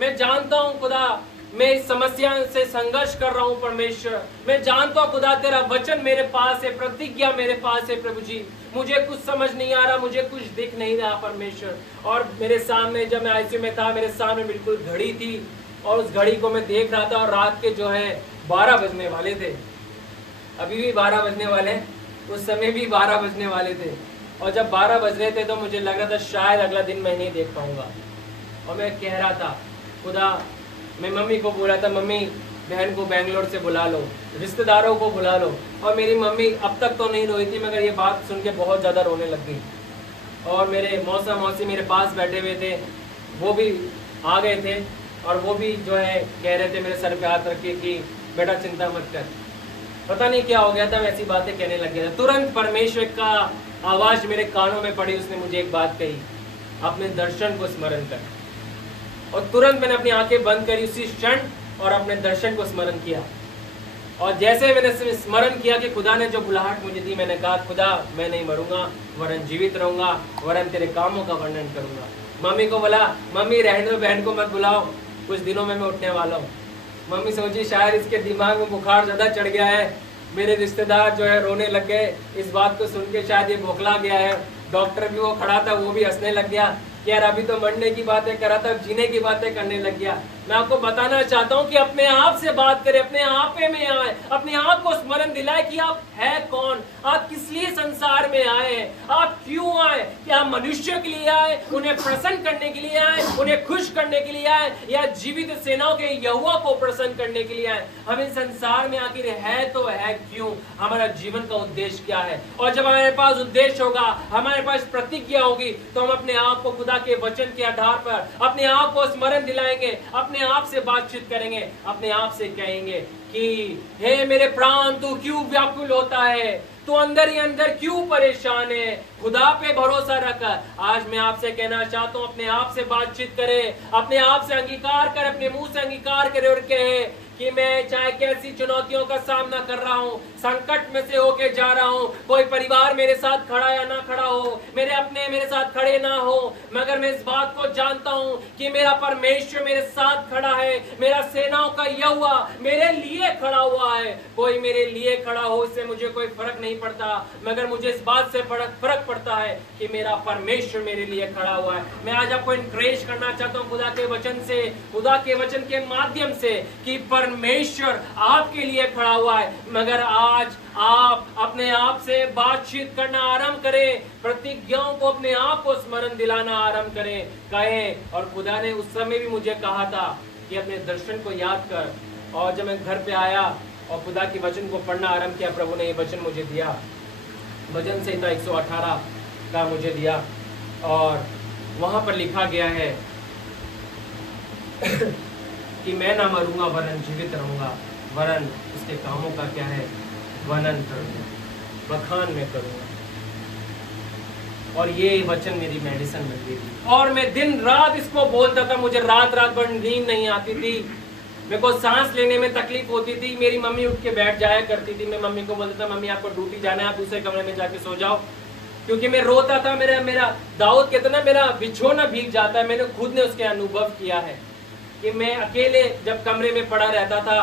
मैं जानता हूँ खुदा मैं इस समस्या से संघर्ष कर रहा हूँ परमेश्वर। मैं जानता हूँ खुदा तेरा वचन मेरे पास है, प्रतिज्ञा मेरे पास है प्रभु जी। मुझे कुछ समझ नहीं आ रहा, मुझे कुछ दिख नहीं रहा परमेश्वर। और मेरे सामने जब मैं आईसीयू में था, मेरे सामने बिल्कुल घड़ी थी और उस घड़ी को मैं देख रहा था और रात के जो है 12 बजने वाले थे। अभी भी 12 बजने वाले, उस समय भी 12 बजने वाले थे। और जब 12 बज रहे थे तो मुझे लग रहा था शायद अगला दिन मैं नहीं देख पाऊंगा। और मैं कह रहा था खुदा, मैं मम्मी को बोला था मम्मी बहन को बेंगलोर से बुला लो, रिश्तेदारों को बुला लो। और मेरी मम्मी अब तक तो नहीं रोई थी, मगर ये बात सुन के बहुत ज़्यादा रोने लग गई। और मेरे मौसा मौसी मेरे पास बैठे हुए थे, वो भी आ गए थे और वो भी जो है कह रहे थे मेरे सर पे हाथ रख के कि बेटा चिंता मत कर। पता नहीं क्या हो गया था, वैसी बातें कहने लग गया था। तुरंत परमेश्वर का आवाज़ मेरे कानों में पड़ी, उसने मुझे एक बात कही, अपने दर्शन को स्मरण कर। और तुरंत मैंने अपनी आंखें बंद करी उसी क्षण और अपने दर्शन को स्मरण किया। और जैसे मैंने स्मरण किया कि खुदा ने जो बुलाहट मुझे दी, मैंने कहा खुदा मैं नहीं मरूंगा वरन जीवित रहूंगा, वरन तेरे कामों का वर्णन करूंगा। मम्मी को बोला मम्मी रहने दो, बहन को मत बुलाओ, कुछ दिनों में मैं उठने वाला हूँ। मम्मी सोची शायद इसके दिमाग में बुखार ज़्यादा चढ़ गया है। मेरे रिश्तेदार जो है रोने लग गए इस बात को सुन के, शायद ये बौखला गया है। डॉक्टर भी वो खड़ा था, वो भी हंसने लग गया कि यार अभी तो मरने की बातें कर रहा था, अब जीने की बातें करने लग गया। मैं आपको बताना चाहता हूँ कि अपने आप से बात करें, अपने आप में आए, अपने आप को स्मरण दिलाए कि आप है कौन, आप किस लिए संसार में आए हैं, आप क्यों आए। क्या आप मनुष्य के लिए आए, उन्हें प्रसन्न करने के लिए आए, उन्हें खुश करने के लिए आए, या जीवित सेनाओं के यहोवा को प्रसन्न करने के लिए आए। हम इस संसार में आखिर है तो है क्यों, हमारा जीवन का उद्देश्य क्या है। और जब हमारे पास उद्देश्य होगा, हमारे पास प्रतिज्ञा होगी, तो हम अपने आप को खुदा के वचन के आधार पर अपने आप को स्मरण दिलाएंगे, अपने आप से बातचीत करेंगे, अपने आप से कहेंगे कि हे मेरे प्राण तू क्यों व्याकुल होता है, तू अंदर ही अंदर क्यों परेशान है, खुदा पे भरोसा रख। आज मैं आपसे कहना चाहता हूं अपने आप से बातचीत करे, अपने आप से अंगीकार कर, अपने मुंह से अंगीकार करे और कहे कि मैं चाहे कैसी चुनौतियों का सामना कर रहा हूं, संकट में से होके जा रहा हूं, कोई परिवार मेरे साथ खड़ा या ना खड़ा हो, मेरे अपने मेरे साथ खड़े ना हो, मगर मैं इस बात को जानता हूं कि मेरा परमेश्वर मेरे साथ खड़ा है, मेरा सेनाओं का यहोवा मेरे लिए खड़ा हुआ है। कोई मेरे लिए खड़ा हो इससे मुझे कोई फर्क नहीं पड़ता, मगर मुझे इस बात से फर्क पड़ता है कि मेरा परमेश्वर मेरे लिए खड़ा हुआ है। मैं आज आपको इनकरेज करना चाहता हूं खुदा के वचन से, खुदा के वचन के माध्यम से, कि परमेश्वर आपके लिए खड़ा हुआ है। मगर आज आप अपने आप से बातचीत करना आरंभ करें, प्रतिज्ञाओं को अपने आप को स्मरण दिलाना आरंभ करें, कहें। और खुदा ने उस समय भी मुझे कहा था कि अपने दर्शन को याद कर। और जब मैं घर पे आया और खुदा के वचन को पढ़ना आरंभ किया, प्रभु ने ये वचन मुझे दिया, भजन संहिता 118 का मुझे दिया, और वहां पर लिखा गया है कि मैं ना मरूंगा वरन जीवित रहूंगा, वरन उसके कामों का क्या है, वर्णन करूंगा, बखान में करूंगा। और ये वचन मेरी मेडिसिन बन गई थी, और मैं दिन रात इसको बोलता था। मुझे रात रात भर नींद नहीं आती थी, मेरे को सांस लेने में तकलीफ होती थी। मेरी मम्मी उठ के बैठ जाया करती थी, मैं मम्मी को बोलता था, मम्मी आपको ड्यूटी जाना है, आप दूसरे कमरे में जाके सो जाओ, क्योंकि मैं रोता था। मेरा दाऊद कितना मेरा बिछोना भीग जाता है। मैंने खुद ने उसके अनुभव किया है कि मैं अकेले जब कमरे में पड़ा रहता था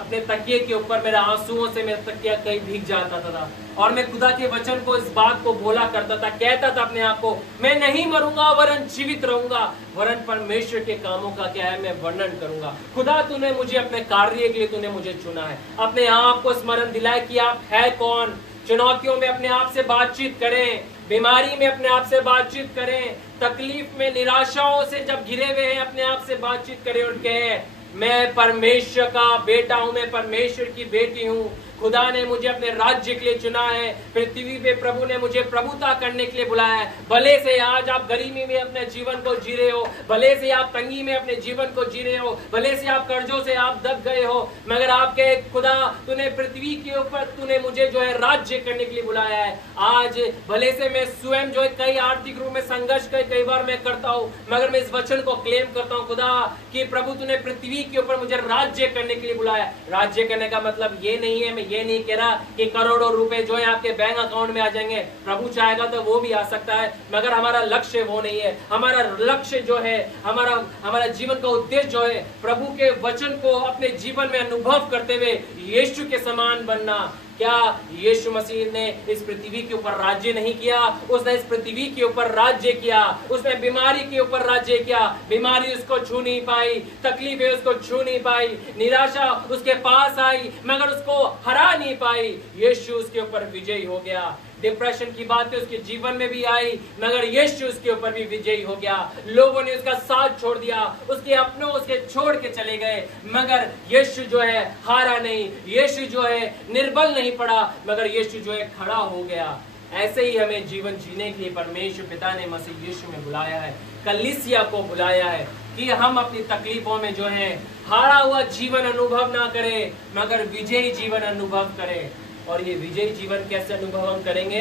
अपने तकिए के ऊपर, मेरे आंसुओं से मेरा तकिया कहीं भीग जाता था, और मैं खुदा के वचन को, इस बात को बोला करता था, कहता था अपने आप को, मैं नहीं मरूंगा वरन जीवित रहूंगा, वरन परमेश्वर के कामों का क्या है, मैं वर्णन करूंगा। खुदा तूने मुझे अपने कार्य के लिए तूने मुझे चुना है। अपने आप को स्मरण दिलाए कि आप है कौन। चुनौतियों में अपने आप से बातचीत करें, बीमारी में अपने आप से बातचीत करें, तकलीफ में, निराशाओं से जब घिरे हुए हैं अपने आप से बातचीत करें और कहें, मैं परमेश्वर का बेटा हूं, मैं परमेश्वर की बेटी हूं। खुदा ने मुझे अपने राज्य के लिए चुना है, पृथ्वी पे प्रभु ने मुझे प्रभुता करने के लिए बुलाया है। भले से आज आप गरीबी में अपने जीवन को जी रहे हो, भले से आप तंगी में अपने जीवन को जी रहे हो, भले से आप कर्जों से आप दब गए हो, मगर आपके खुदा तूने पृथ्वी के ऊपर तूने मुझे जो है राज्य करने के लिए बुलाया है। आज भले से मैं स्वयं जो है कई आर्थिक रूप में संघर्ष कई बार मैं करता हूँ, मगर मैं इस वचन को क्लेम करता हूँ खुदा कि प्रभु तूने पृथ्वी के ऊपर मुझे राज्य करने के लिए बुलाया। राज्य करने का मतलब ये नहीं है, मैं ये नहीं कह रहा कि करोड़ों रुपए जो है आपके बैंक अकाउंट में आ जाएंगे। प्रभु चाहेगा तो वो भी आ सकता है, मगर हमारा लक्ष्य वो नहीं है। हमारा लक्ष्य जो है, हमारा जीवन का उद्देश्य जो है, प्रभु के वचन को अपने जीवन में अनुभव करते हुए यीशु के समान बनना। क्या यीशु मसीह ने इस पृथ्वी के ऊपर राज्य नहीं किया? उसने इस पृथ्वी के ऊपर राज्य किया। उसने बीमारी के ऊपर राज्य किया, बीमारी उसको छू नहीं पाई, तकलीफें उसको छू नहीं पाई, निराशा उसके पास आई मगर उसको हरा नहीं पाई। यीशु उसके ऊपर विजयी हो गया। डिप्रेशन की बातें उसके जीवन में भी आई, मगर यीशु उसके ऊपर भी विजयी हो गया। लोगों ने उसका साथ छोड़ दिया, उसके अपनों उसके छोड़ के चले गए, मगर यीशु जो है हारा नहीं, यीशु जो है निर्बल नहीं पड़ा, मगर यीशु जो है खड़ा हो गया। ऐसे ही हमें जीवन जीने के लिए परमेश्वर पिता ने मसीह यीशु में बुलाया है, कलीसिया को बुलाया है कि हम अपनी तकलीफों में जो है हारा हुआ जीवन अनुभव ना करें, मगर विजयी जीवन अनुभव करें। और ये विजयी जीवन कैसे अनुभव हम करेंगे?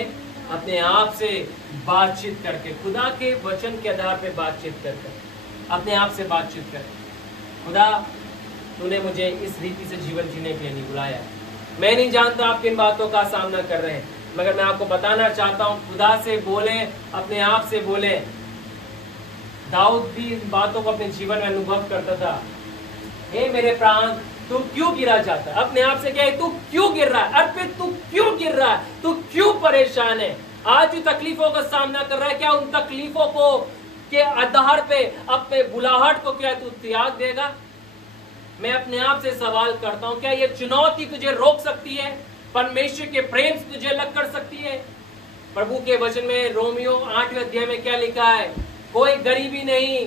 अपने आप से बातचीत करके, खुदा के वचन के आधार पे बातचीत करके, अपने आप से बातचीत करके। खुदा तूने मुझे इस रीति से जीवन जीने के लिए नहीं बुलाया। मैं नहीं जानता आप किन बातों का सामना कर रहे हैं, मगर मैं आपको बताना चाहता हूँ, खुदा से बोले, अपने आप से बोले। दाऊद भी इन बातों को अपने जीवन में अनुभव करता था। हे मेरे प्राण, तू क्यों गिरा जाता है? अपने आप से क्या है, तू क्यों गिर रहा है? अर्पित, तू क्यों गिर रहा है? तू क्यों परेशान है? आज जो तकलीफों का सामना कर रहा है, क्या उन तकलीफों को के आधार पे अपने बुलाहट को क्या तू त्याग देगा? मैं अपने आप से सवाल करता हूं, क्या ये चुनौती तुझे रोक सकती है? परमेश्वर के प्रेम से तुझे अलग कर सकती है? प्रभु के वचन में रोमियो 8वें अध्याय में क्या लिखा है? कोई गरीबी नहीं,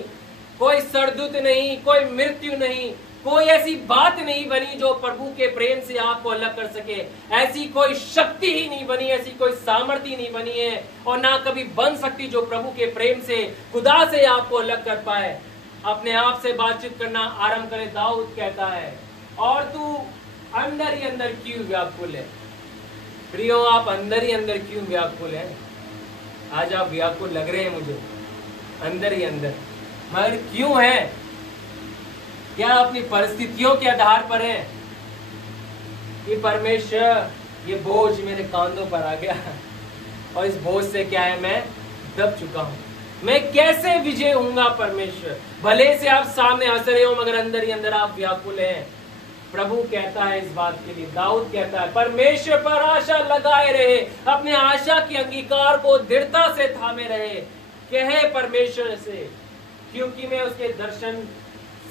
कोई सरदूत नहीं, कोई मृत्यु नहीं, कोई ऐसी बात नहीं बनी जो प्रभु के प्रेम से आपको अलग कर सके। ऐसी कोई शक्ति ही नहीं बनी, ऐसी कोई सामर्थ्य नहीं बनी है, और ना कभी बन सकती जो प्रभु के प्रेम से, खुदा से आपको अलग कर पाए। अपने आप से बातचीत करना आरंभ करे। दाऊद कहता है, और तू अंदर ही अंदर क्यों व्याकुल है? प्रियो, आप अंदर ही अंदर क्यों व्याकुल है? आज आप व्याकुल लग रहे हैं मुझे, अंदर ही अंदर, मगर क्यों है? क्या अपनी परिस्थितियों के आधार पर है कि परमेश्वर ये बोझ मेरे कांधों पर आ गया और इस बोझ से क्या है, मैं दब चुका हूं, मैं कैसे विजय होऊंगा परमेश्वर। भले से आप सामने हंस रहे हो मगर अंदर ही अंदर आप व्याकुल हैं। प्रभु कहता है इस बात के लिए, दाऊद कहता है परमेश्वर पर आशा लगाए रहे, अपने आशा के अंगीकार को दृढ़ता से थामे रहे, कहे परमेश्वर से क्योंकि मैं उसके दर्शन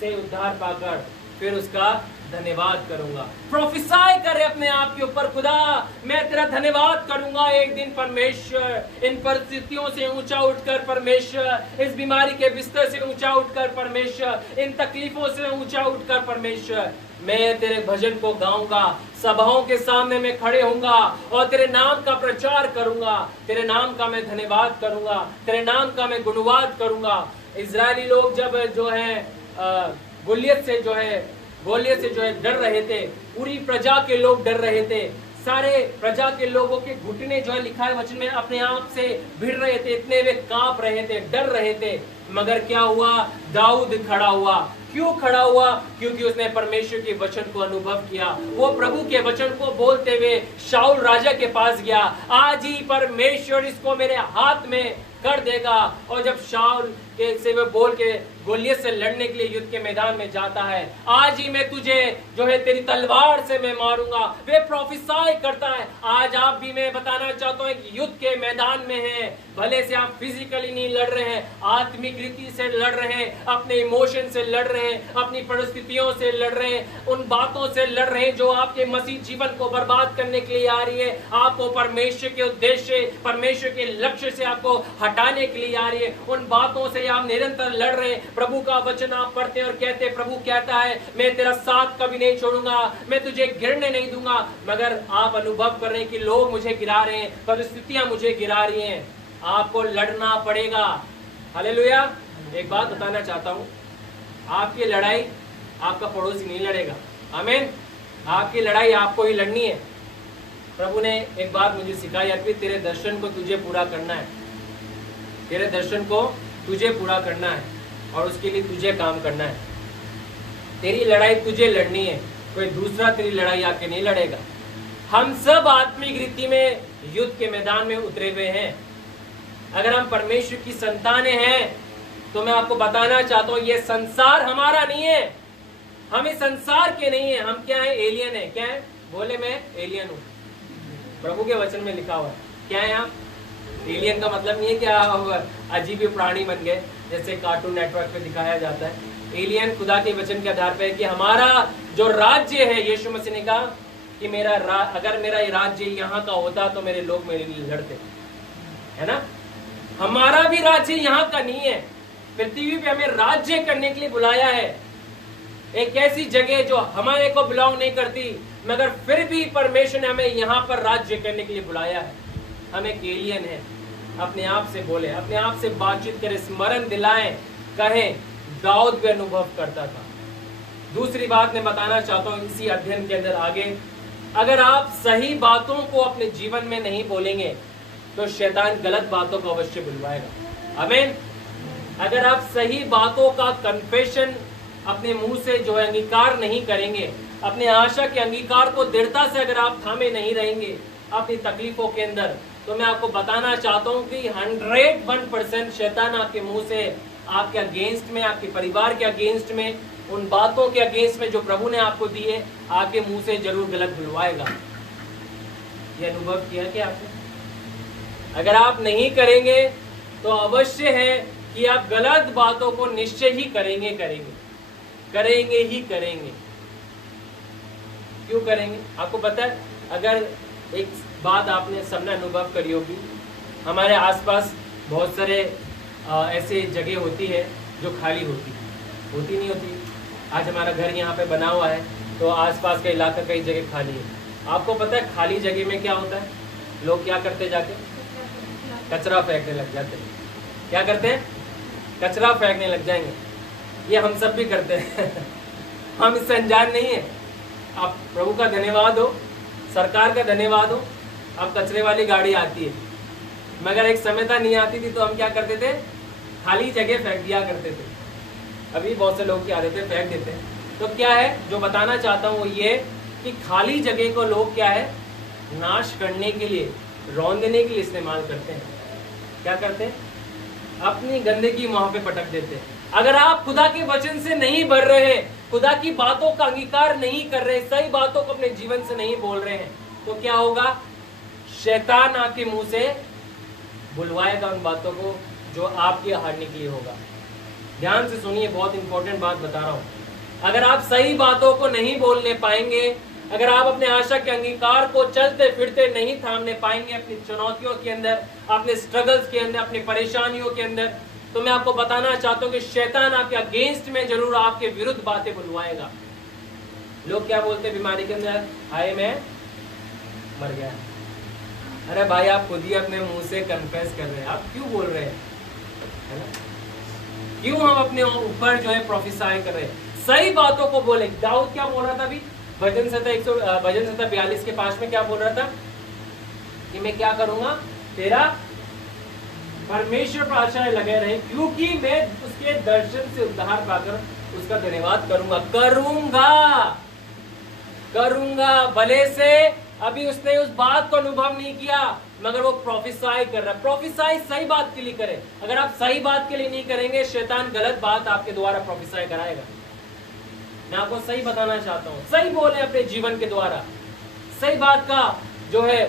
से उद्धार पाकर फिर उसका धन्यवाद करूंगा। प्रोफेसाई करे अपने आप के ऊपर, खुदा मैं तेरा धन्यवाद करूंगा एक दिन परमेश्वर, इन परिस्थितियों से ऊंचा उठकर परमेश्वर, इस बीमारी के बिस्तर से ऊंचा उठकर परमेश्वर, इन तकलीफों से ऊंचा उठकर परमेश्वर मैं तेरे भजन को गाऊंगा, सभाओं के सामने मैं खड़े होऊंगा और तेरे नाम का प्रचार करूंगा, तेरे नाम का मैं धन्यवाद करूंगा, तेरे नाम का मैं गुणवाद करूंगा। इजरायली लोग जब जो है गोलियत से जो है डर रहे थे, पूरी प्रजा के लोग डर रहे थे, सारे प्रजा के लोगों के घुटने जो है लिखा है वचन में अपने आप से भिड़ रहे थे, इतने वे कांप रहे थे, डर रहे थे। मगर क्या हुआ, दाऊद खड़ा हुआ। क्यों खड़ा हुआ? क्योंकि उसने परमेश्वर के वचन को अनुभव किया। वो प्रभु के वचन को बोलते हुए शाऊल राजा के पास गया, आज ही परमेश्वर इसको मेरे हाथ में कर देगा। और जब शाऊल के से वो बोल के गोलियत से लड़ने के लिए युद्ध के मैदान में जाता है, आज ही मैं तुझे जो है तेरी तलवार से मैं मारूंगा, वे प्रोफेसाई करता है। आज आप भी मैं बताना चाहता हूँ कि युद्ध के मैदान में हैं, भले से आप फिजिकली नहीं लड़ रहे हैं, आत्मिक रीति से लड़ रहे हैं, अपने इमोशन से लड़ रहे हैं, अपनी परिस्थितियों से लड़ रहे हैं, उन बातों से लड़ रहे हैं जो आपके मसीह जीवन को बर्बाद करने के लिए आ रही है, आपको परमेश्वर के उद्देश्य, परमेश्वर के लक्ष्य से आपको हटाने के लिए आ रही है। उन बातों से आप निरंतर लड़ रहे हैं। प्रभु का वचन आप पढ़ते और कहते, प्रभु कहता है मैं तेरा साथ कभी नहीं छोड़ूंगा, मैं तुझे गिरने नहीं दूंगा। मगर आप अनुभव कर रहे हैं कि लोग मुझे गिरा रहे हैं, परिस्थितियां मुझे गिरा रही हैं। आपको लड़ना पड़ेगा। हालेलुया। एक बात बताना चाहता हूं, आपकी लड़ाई आपका पड़ोसी नहीं लड़ेगा। आमीन। आपकी लड़ाई आपको ही लड़नी है। प्रभु ने एक बात मुझे सिखाई, अर्पित तेरे दर्शन को तुझे पूरा करना है, तेरे दर्शन को तुझे पूरा करना है और उसके लिए तुझे काम करना है। तेरी लड़ाई तुझे लड़नी है, कोई दूसरा तेरी लड़ाई आके नहीं लड़ेगा। हम सब आत्मिक रीति में युद्ध के मैदान में उतरे हुए हैं। अगर हम परमेश्वर की संतानें हैं तो मैं आपको बताना चाहता हूं ये संसार हमारा नहीं है, हम इस संसार के नहीं है। हम क्या है? एलियन है। क्या है? बोले मैं एलियन हूं। प्रभु के वचन में लिखा हुआ है। क्या है आप? एलियन का मतलब नहीं है कि आप अजीब प्राणी बन गए जैसे कार्टून नेटवर्क पे दिखाया जाता है। एलियन खुदा के वचन के आधार पर है कि हमारा जो राज्य है, यीशु मसीह ने कहा कि अगर मेरा राज्य यहाँ का होता तो मेरे लोग मेरे लिए लड़ते, है ना। हमारा भी राज्य यहाँ का नहीं है। पृथ्वी पे हमें राज्य करने के लिए बुलाया है, एक ऐसी जगह जो हमारे को बिलोंग नहीं करती, मगर फिर भी परमेश्वर ने हमें यहाँ पर राज्य करने के लिए बुलाया है। हम एक एलियन है। अपने आप से बोले, अपने आप से बातचीत करें, स्मरण दिलाएं, कहें दाऊद भी अनुभव करता था। दूसरी बात मैं बताना चाहता हूँ इसी अध्ययन के अंदर आगे, अगर आप सही बातों को अपने जीवन में नहीं बोलेंगे तो शैतान गलत बातों को अवश्य बुलवाएगा। आमीन। अगर आप सही बातों का कन्फेशन अपने मुंह से जो है अंगीकार नहीं करेंगे, अपने आशा के अंगीकार को दृढ़ता से अगर आप थामे नहीं रहेंगे अपनी तकलीफों के अंदर, तो मैं आपको बताना चाहता हूं कि 101% शैतान आपके मुंह से, आपके अगेंस्ट में, आपके परिवार के अगेंस्ट में, उन बातों के अगेंस्ट में जो प्रभु ने आपको दी है, आपके मुंह से जरूर गलत बुलवाएगा। ये अनुभव किया क्या आपने? अगर आप नहीं करेंगे तो अवश्य है कि आप गलत बातों को निश्चय ही करेंगे ही करेंगे। क्यों करेंगे? आपको पता है, अगर एक बात आपने सबने अनुभव करी होगी, हमारे आसपास बहुत सारे ऐसे जगह होती है जो खाली होती नहीं होती। आज हमारा घर यहाँ पे बना हुआ है तो आसपास का इलाका कई जगह खाली है। आपको पता है खाली जगह में क्या होता है? लोग क्या करते, जाके कचरा फेंकने लग जाते हैं। क्या करते हैं? कचरा फेंकने लग जाएंगे। ये हम सब भी करते हैं हम इससे अनजान नहीं है। आप प्रभु का धन्यवाद हो, सरकार का धन्यवाद हो, अब कचरे वाली गाड़ी आती है, मगर एक समय था नहीं आती थी तो हम क्या करते थे? खाली जगह फेंक दिया करते थे। अभी बहुत से लोग की आदतें फेंक देते हैं। तो क्या है जो बताना चाहता हूँ वो ये कि खाली जगह को लोग क्या है नाश करने के लिए, रौंदने के लिए इस्तेमाल करते हैं। क्या करते हैं? अपनी गंदगी वहां पे पटक देते हैं। अगर आप खुदा के वचन से नहीं भर रहे, खुदा की बातों का अंगीकार नहीं कर रहे, सही बातों को अपने जीवन से नहीं बोल रहे हैं, तो क्या होगा? शैतान आपके मुंह से बुलवाएगा उन बातों को जो आपके हारने के लिए होगा। ध्यान से सुनिए, बहुत इंपॉर्टेंट बात बता रहा हूं। अगर आप सही बातों को नहीं बोलने पाएंगे, अगर आप अपने आशा के अंगीकार को चलते फिरते नहीं थामने पाएंगे, अपनी चुनौतियों के अंदर, अपने स्ट्रगल्स के अंदर, अपनी परेशानियों के अंदर, तो मैं आपको बताना चाहता हूं कि शैतान आपके अगेंस्ट में जरूर आपके विरुद्ध बातें बुलवाएगा। लोग क्या बोलते हैं बीमारी के अंदर? हाय मैं मर गया। अरे भाई आप खुद ही अपने मुंह से कन्फेस कर रहे हैं, आप क्यों बोल रहे हैं? है ना? क्यों हम अपने ऊपर जो है प्रोफेसाई कर रहे हैं? सही बातों को बोले। दाऊद क्या बोल रहा था अभी भजन संहिता 42 के 5 में क्या बोल रहा था कि मैं क्या करूंगा? तेरा परमेश्वर पर आशा लगे रहे, क्योंकि मैं उसके दर्शन से उद्धार पाकर उसका धन्यवाद करूंगा। भले से अभी उसने उस बात को अनुभव नहीं किया, मगर वो प्रोफेसाई कर रहा है। प्रोफेसाई सही बात के लिए करे। अगर आप सही बात के लिए नहीं करेंगे, शैतान गलत बात आपके द्वारा प्रोफेसाई कराएगा। मैं आपको सही बताना चाहता हूँ, सही बोले अपने जीवन के द्वारा, सही बात का जो है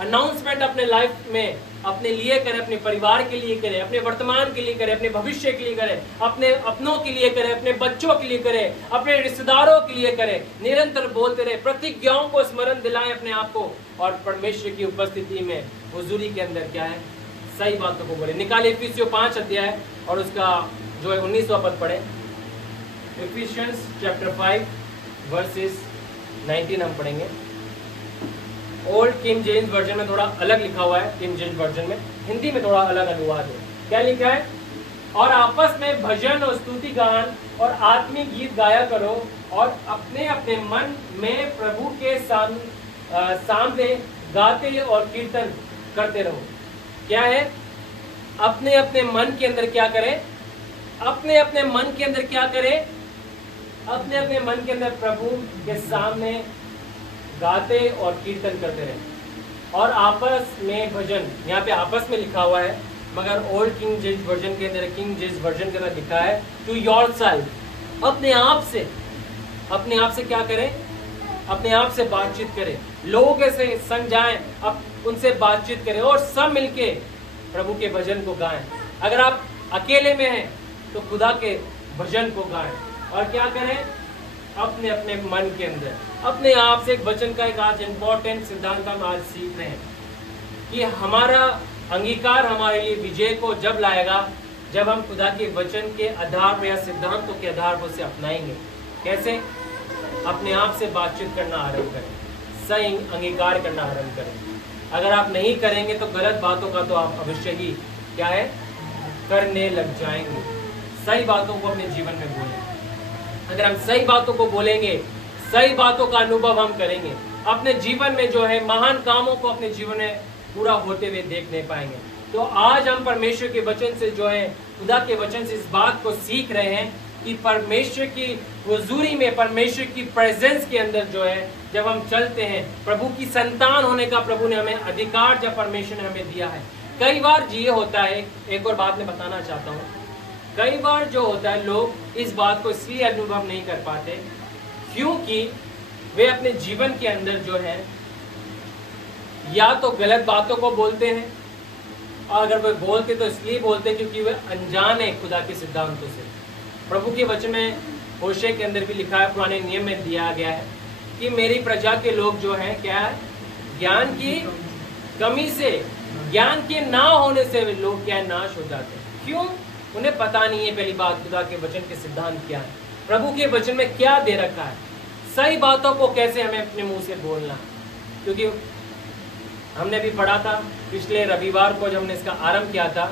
अनाउंसमेंट अपने लाइफ में अपने लिए करें, अपने परिवार के लिए करें, अपने वर्तमान के लिए करें, अपने भविष्य के लिए करें, अपने अपनों के लिए करें, अपने बच्चों के लिए करें, अपने रिश्तेदारों के लिए करें। निरंतर बोलते रहे, प्रतिज्ञाओं को स्मरण दिलाएं अपने आप को, और परमेश्वर की उपस्थिति में हुजूरी के अंदर क्या है? सही बातों को बोले। निकाले इफिसियों 5 अध्याय और उसका जो है 19वां पद पढ़े। इफिशियंस चैप्टर 5 वर्सेस 19 हम पढ़ेंगे। ओल्ड किंग जेम्स वर्जन में थोड़ा अलग लिखा हुआ है, किंग जेम्स वर्जन में, हिंदी में थोड़ा अलग अनुवाद है। क्या लिखा है? और आपस में भजन और स्तुति गान और आत्मिक गीत गाया करो, और अपने अपने मन में प्रभु के सामने गाते और कीर्तन करते रहो। क्या है? अपने अपने मन के अंदर क्या करें? अपने अपने मन के अंदर क्या करें? अपने अपने मन के अंदर प्रभु के सामने गाते और कीर्तन करते रहे, और आपस में भजन। यहाँ पे आपस में लिखा हुआ है, मगर ओल्ड किंग जेम्स वर्जन के अंदर, किंग जेम्स वर्जन के अंदर लिखा है टू योरसेल्फ। अपने आप से क्या करें? अपने आप से बातचीत करें, लोगों के से संग जाएं, अब उनसे बातचीत करें, और सब मिलके प्रभु के भजन को गाएं। अगर आप अकेले में हैं तो खुदा के भजन को गाएं, और क्या करें? अपने अपने मन के अंदर अपने आप से। एक वचन का एक आज इंपॉर्टेंट सिद्धांत हम आज सीख रहे हैं कि हमारा अंगीकार हमारे लिए विजय को जब लाएगा, जब हम खुदा के वचन के आधार पर या सिद्धांतों के आधार पर उसे अपनाएंगे। कैसे? अपने आप से बातचीत करना आरंभ करें, सही अंगीकार करना आरंभ करें। अगर आप नहीं करेंगे तो गलत बातों का तो आप अवश्य ही क्या है? करने लग जाएंगे। सही बातों को अपने जीवन में बोलें। अगर हम सही बातों को बोलेंगे, सही बातों का अनुभव हम करेंगे, अपने जीवन में जो है महान कामों को अपने जीवन में पूरा होते हुए देख नहीं पाएंगे। तो आज हम परमेश्वर के वचन से जो है, खुदा के वचन से इस बात को सीख रहे हैं कि परमेश्वर की हुजूरी में, परमेश्वर की प्रेजेंस के अंदर जो है, जब हम चलते हैं, प्रभु की संतान होने का प्रभु ने हमें अधिकार जब परमेश्वर ने हमें दिया है। कई बार ये होता है, एक और बात मैं बताना चाहता हूँ, कई बार जो होता है लोग इस बात को इसलिए अनुभव नहीं कर पाते क्योंकि वे अपने जीवन के अंदर जो है या तो गलत बातों को बोलते हैं, और अगर वे बोलते तो इसलिए बोलते क्योंकि वे अनजान है खुदा के सिद्धांतों से। प्रभु के वचन में होशे के अंदर भी लिखा है, पुराने नियम में दिया गया है कि मेरी प्रजा के लोग जो हैं क्या है? ज्ञान की कमी से, ज्ञान के ना होने से वे लोग क्या नाश हो जाते हैं। क्यों? उन्हें पता नहीं है पहली बात खुदा के वचन के सिद्धांत क्या है, प्रभु के वचन में क्या दे रखा है, सही बातों को कैसे हमें अपने मुंह से बोलना। क्योंकि हमने भी पढ़ा था पिछले रविवार को जब हमने इसका आरंभ किया था,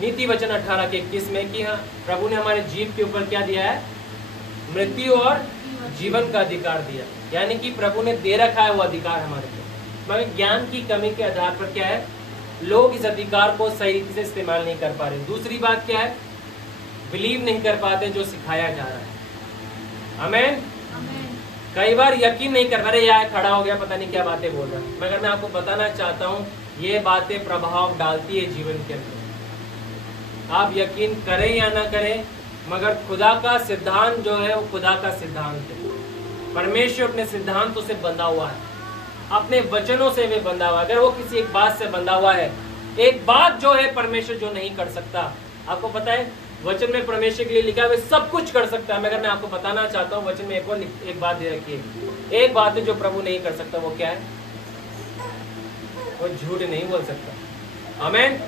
नीति वचन 18 के 21 में कि हाँ, प्रभु ने हमारे जीव के ऊपर क्या दिया है? मृत्यु और जीवन का अधिकार दिया। यानी कि प्रभु ने दे रखा है वो अधिकार हमारे को, मगर ज्ञान की कमी के आधार पर क्या है? लोग इस अधिकार को सही से इस्तेमाल नहीं कर पा रहे। दूसरी बात क्या है? बिलीव नहीं कर पाते जो सिखाया जा रहा है। आमीन। आमीन। कई बार यकीन नहीं कर पा रहे, यार खड़ा हो गया पता नहीं क्या बातें बोल रहा है, मगर मैं आपको बताना चाहता हूँ ये बातें प्रभाव डालती है जीवन के अंदर। आप यकीन करें या ना करें, मगर खुदा का सिद्धांत जो है वो खुदा का सिद्धांत है। परमेश्वर अपने सिद्धांतों से बंधा हुआ है, अपने वचनों से भी बंधा हुआ है। अगर वो किसी एक बात से बंधा हुआ है, एक बात जो है परमेश्वर जो नहीं कर सकता, आपको पता है वचन में परमेश्वर के लिए लिखा है सब कुछ कर सकता है, मगर मैं आपको बताना चाहता हूँ वचन में एक बात दे रखी है, एक बात है जो प्रभु नहीं कर सकता, वो क्या है? वो झूठ नहीं बोल सकता। आमीन।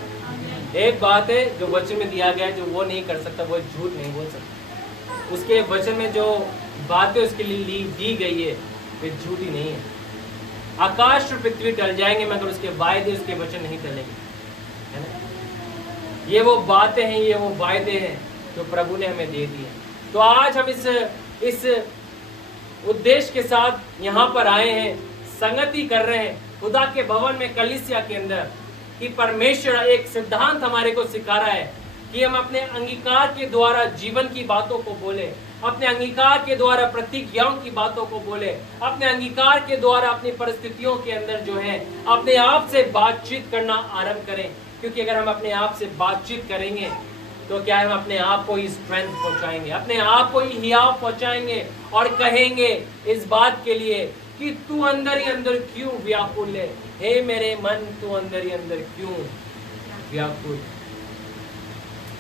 एक बात है जो वचन में दिया गया है, जो वो नहीं कर सकता, वो झूठ नहीं बोल सकता। उसके वचन में जो बातें उसके लिए दी गई है वे झूठी नहीं है। आकाश और पृथ्वी टल जाएंगे मगर उसके वायदे, उसके वचन नहीं टलेंगे, है ना? ये वो बातें हैं, ये वो वायदे हैं जो प्रभु ने हमें दे दिए। तो आज हम इस उद्देश्य के साथ यहाँ पर आए हैं, संगति कर रहे हैं खुदा के भवन में, कलीसिया के अंदर, कि परमेश्वर एक सिद्धांत हमारे को सिखा रहा है कि हम अपने अंगीकार के द्वारा जीवन की बातों को बोले, अपने अंगीकार के द्वारा प्रतिज्ञाओं की बातों को बोले, अपने अंगीकार के द्वारा अपनी परिस्थितियों के अंदर जो है अपने आप से बातचीत करना आरंभ करें। क्योंकि अगर हम अपने आप से बातचीत करेंगे तो क्या हम अपने आप को ही स्ट्रेंथ पहुंचाएंगे, अपने आप को ही हियाव पहुंचाएंगे और कहेंगे इस बात के लिए कि तू अंदर ही अंदर क्यों व्याकुल है, हे मेरे मन तू अंदर ही अंदर क्यों व्याकुल।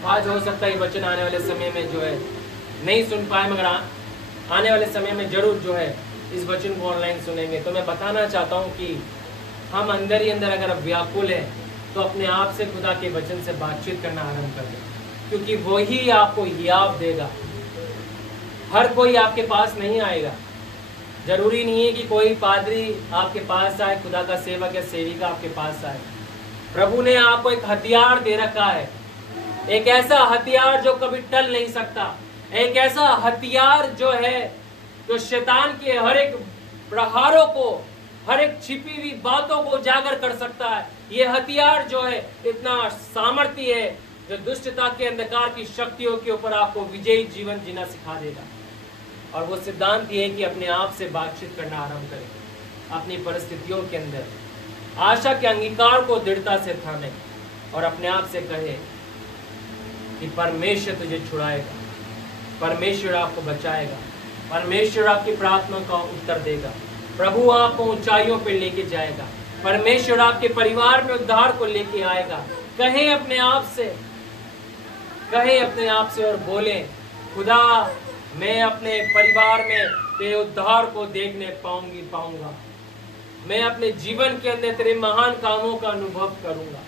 आज हो सकता है वचन आने वाले समय में जो है नहीं सुन पाए, मगर आने वाले समय में जरूर जो है इस वचन को ऑनलाइन सुनेंगे। तो मैं बताना चाहता हूँ कि हम अंदर ही अंदर अगर व्याकुल है तो अपने आप से खुदा के वचन से बातचीत करना आरंभ कर दें, क्योंकि वही आपको हियाव देगा। हर कोई आपके पास नहीं आएगा, जरूरी नहीं है कि कोई पादरी आपके पास आए, खुदा का सेवक या सेविका आपके पास आए। प्रभु ने आपको एक हथियार दे रखा है, एक ऐसा हथियार जो कभी टल नहीं सकता, एक ऐसा हथियार जो है जो शैतान के हर एक प्रहारों को, हर एक छिपी हुई बातों को उजागर कर सकता है। ये हथियार जो है इतना सामर्थ्य है जो दुष्टता के अंधकार की शक्तियों के ऊपर आपको विजयी जीवन जीना सिखा देगा। और वो सिद्धांत ये है कि अपने आप से बातचीत करना आरंभ करें, अपनी परिस्थितियों के अंदर आशा के अंगीकार को दृढ़ता से थामे और अपने आप से कहे कि परमेश्वर तुझे छुड़ाएगा, परमेश्वर आपको बचाएगा, परमेश्वर आपकी प्रार्थना का उत्तर देगा, प्रभु आपको ऊंचाइयों पे लेके जाएगा, परमेश्वर आपके परिवार में उद्धार को लेके आएगा। कहें अपने आप से, कहें अपने आप से और बोलें, खुदा मैं अपने परिवार में तेरे उद्धार को देखने पाऊंगा, मैं अपने जीवन के अंदर तेरे महान कामों का अनुभव करूंगा।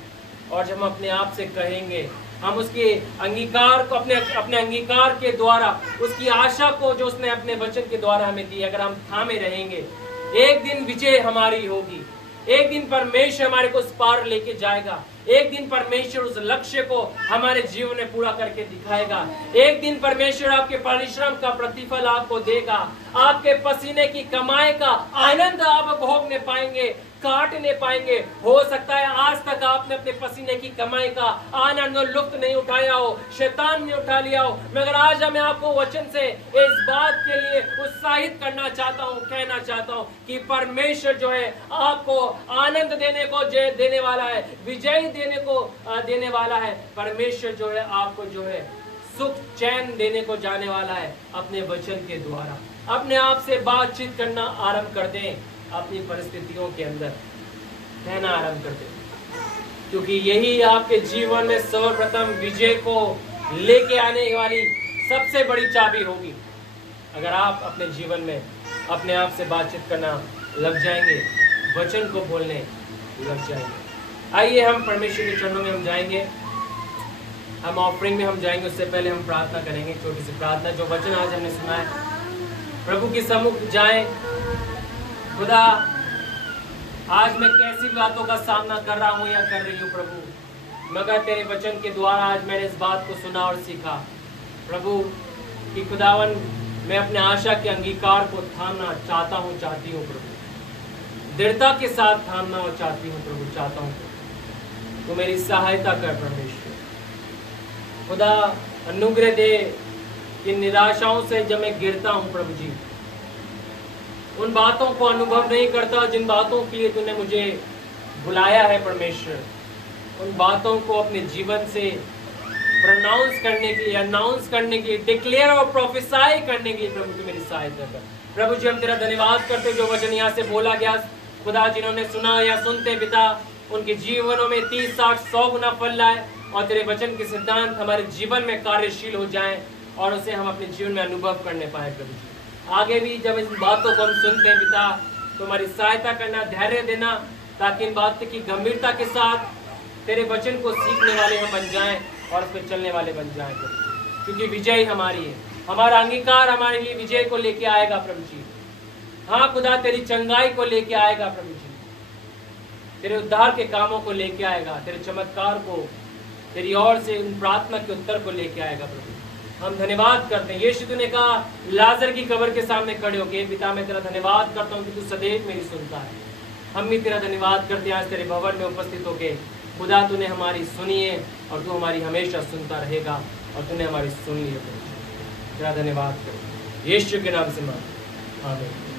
और जब हम अपने आप से कहेंगे, हम उसके अंगीकार को अपने अंगीकार के द्वारा उसकी आशा को जो उसने अपने वचन के द्वारा हमें दी, अगर हम थामे रहेंगे, एक दिन विजय हमारी होगी, एक दिन परमेश्वर हमारे को उस पार लेके जाएगा, एक दिन परमेश्वर उस लक्ष्य को हमारे जीवन में पूरा करके दिखाएगा, एक दिन परमेश्वर आपके परिश्रम का प्रतिफल आपको देगा, आपके पसीने की कमाई का आनंद आप भोगने पाएंगे, काटने पाएंगे। हो सकता है आज तक आपने अपने पसीने की कमाई का आनंद और लुत्फ नहीं उठाया हो, शैतान ने उठा लिया हो, मगर आज मैं आपको वचन से इस बात के लिए उत्साहित करना चाहता हूँ, कहना चाहता हूँ कि परमेश्वर जो है आपको आनंद देने को देने वाला है, विजय देने वाला है। परमेश्वर जो है आपको जो है सुख चैन देने को जाने वाला है अपने वचन के द्वारा। अपने आप से बातचीत करना आरंभ कर दें, अपनी परिस्थितियों के अंदर कहना आरंभ कर दें, क्योंकि यही आपके जीवन में सर्वप्रथम विजय को लेके आने वाली सबसे बड़ी चाबी होगी। अगर आप अपने जीवन में अपने आप से बातचीत करना लग जाएंगे, वचन को बोलने लग जाएंगे। आइए हम परमेश्वर के चरणों में हम जाएंगे, हम ऑफरिंग में हम जाएंगे। उससे पहले हम प्रार्थना करेंगे, छोटी सी प्रार्थना। जो वचन आज हमने सुना है प्रभु के सम्मुख जाएं। खुदा आज मैं कैसी बातों का सामना कर रहा हूँ या कर रही हूँ प्रभु, मगर तेरे वचन के द्वारा आज मैंने इस बात को सुना और सीखा प्रभु कि खुदावन मैं अपने आशा के अंगीकार को थामना चाहता हूँ, चाहती हूँ प्रभु, दृढ़ता के साथ थामना और चाहती हूँ प्रभु, चाहता हूँ तो मेरी सहायता कर परमेश्वर। खुदा अनुग्रह दे कि निराशाओं से जब मैं गिरता हूँ प्रभु जी, उन बातों को अनुभव नहीं करता जिन बातों के लिए तूने मुझे बुलाया है परमेश्वर, उन बातों को अपने जीवन से प्रोनाउंस करने के लिए, अनाउंस करने के लिए, डिक्लेयर और प्रोफेसाई करने के लिए प्रभु तू मेरी सहायता कर। प्रभु जी हम तेरा धन्यवाद करते जो वचन यहाँ से बोला गया, खुदा जिन्होंने सुना या सुनते पिता, उनके जीवनों में 30, 60, 100 गुना फल लाए और तेरे वचन के सिद्धांत हमारे जीवन में कार्यशील हो जाएं और उसे हम अपने जीवन में अनुभव करने पाए। प्रभु जी आगे भी जब इन बातों को हम सुनते हैं पिता, तो हमारी सहायता करना, धैर्य देना, ताकि इन बातों की गंभीरता के साथ तेरे वचन को सीखने वाले हम बन जाएं और उस पर चलने वाले बन जाएं प्रभु, क्योंकि विजय हमारी है। हमारा अंगीकार हमारे लिए विजय को लेके आएगा प्रभु जी। हाँ खुदा तेरी चंगाई को लेके आएगा प्रभु जी, तेरे उद्धार के कामों को लेके आएगा, तेरे चमत्कार को, तेरी ओर से उन प्रार्थना के उत्तर को लेके आएगा प्रभु। हम धन्यवाद करते हैं। यीशु तूने कहा लाजर की कब्र के सामने खड़े होके, पिता मैं तेरा धन्यवाद करता हूँ कि तू सदैव मेरी सुनता है। हम भी तेरा धन्यवाद करते हैं आज तेरे भवन में उपस्थित होके। खुदा तूने हमारी सुनी है और तू हमारी हमेशा सुनता रहेगा और तूने हमारी सुन ली है। तेरा धन्यवाद करो यीशु के नाम से मांगते हैं, आमीन।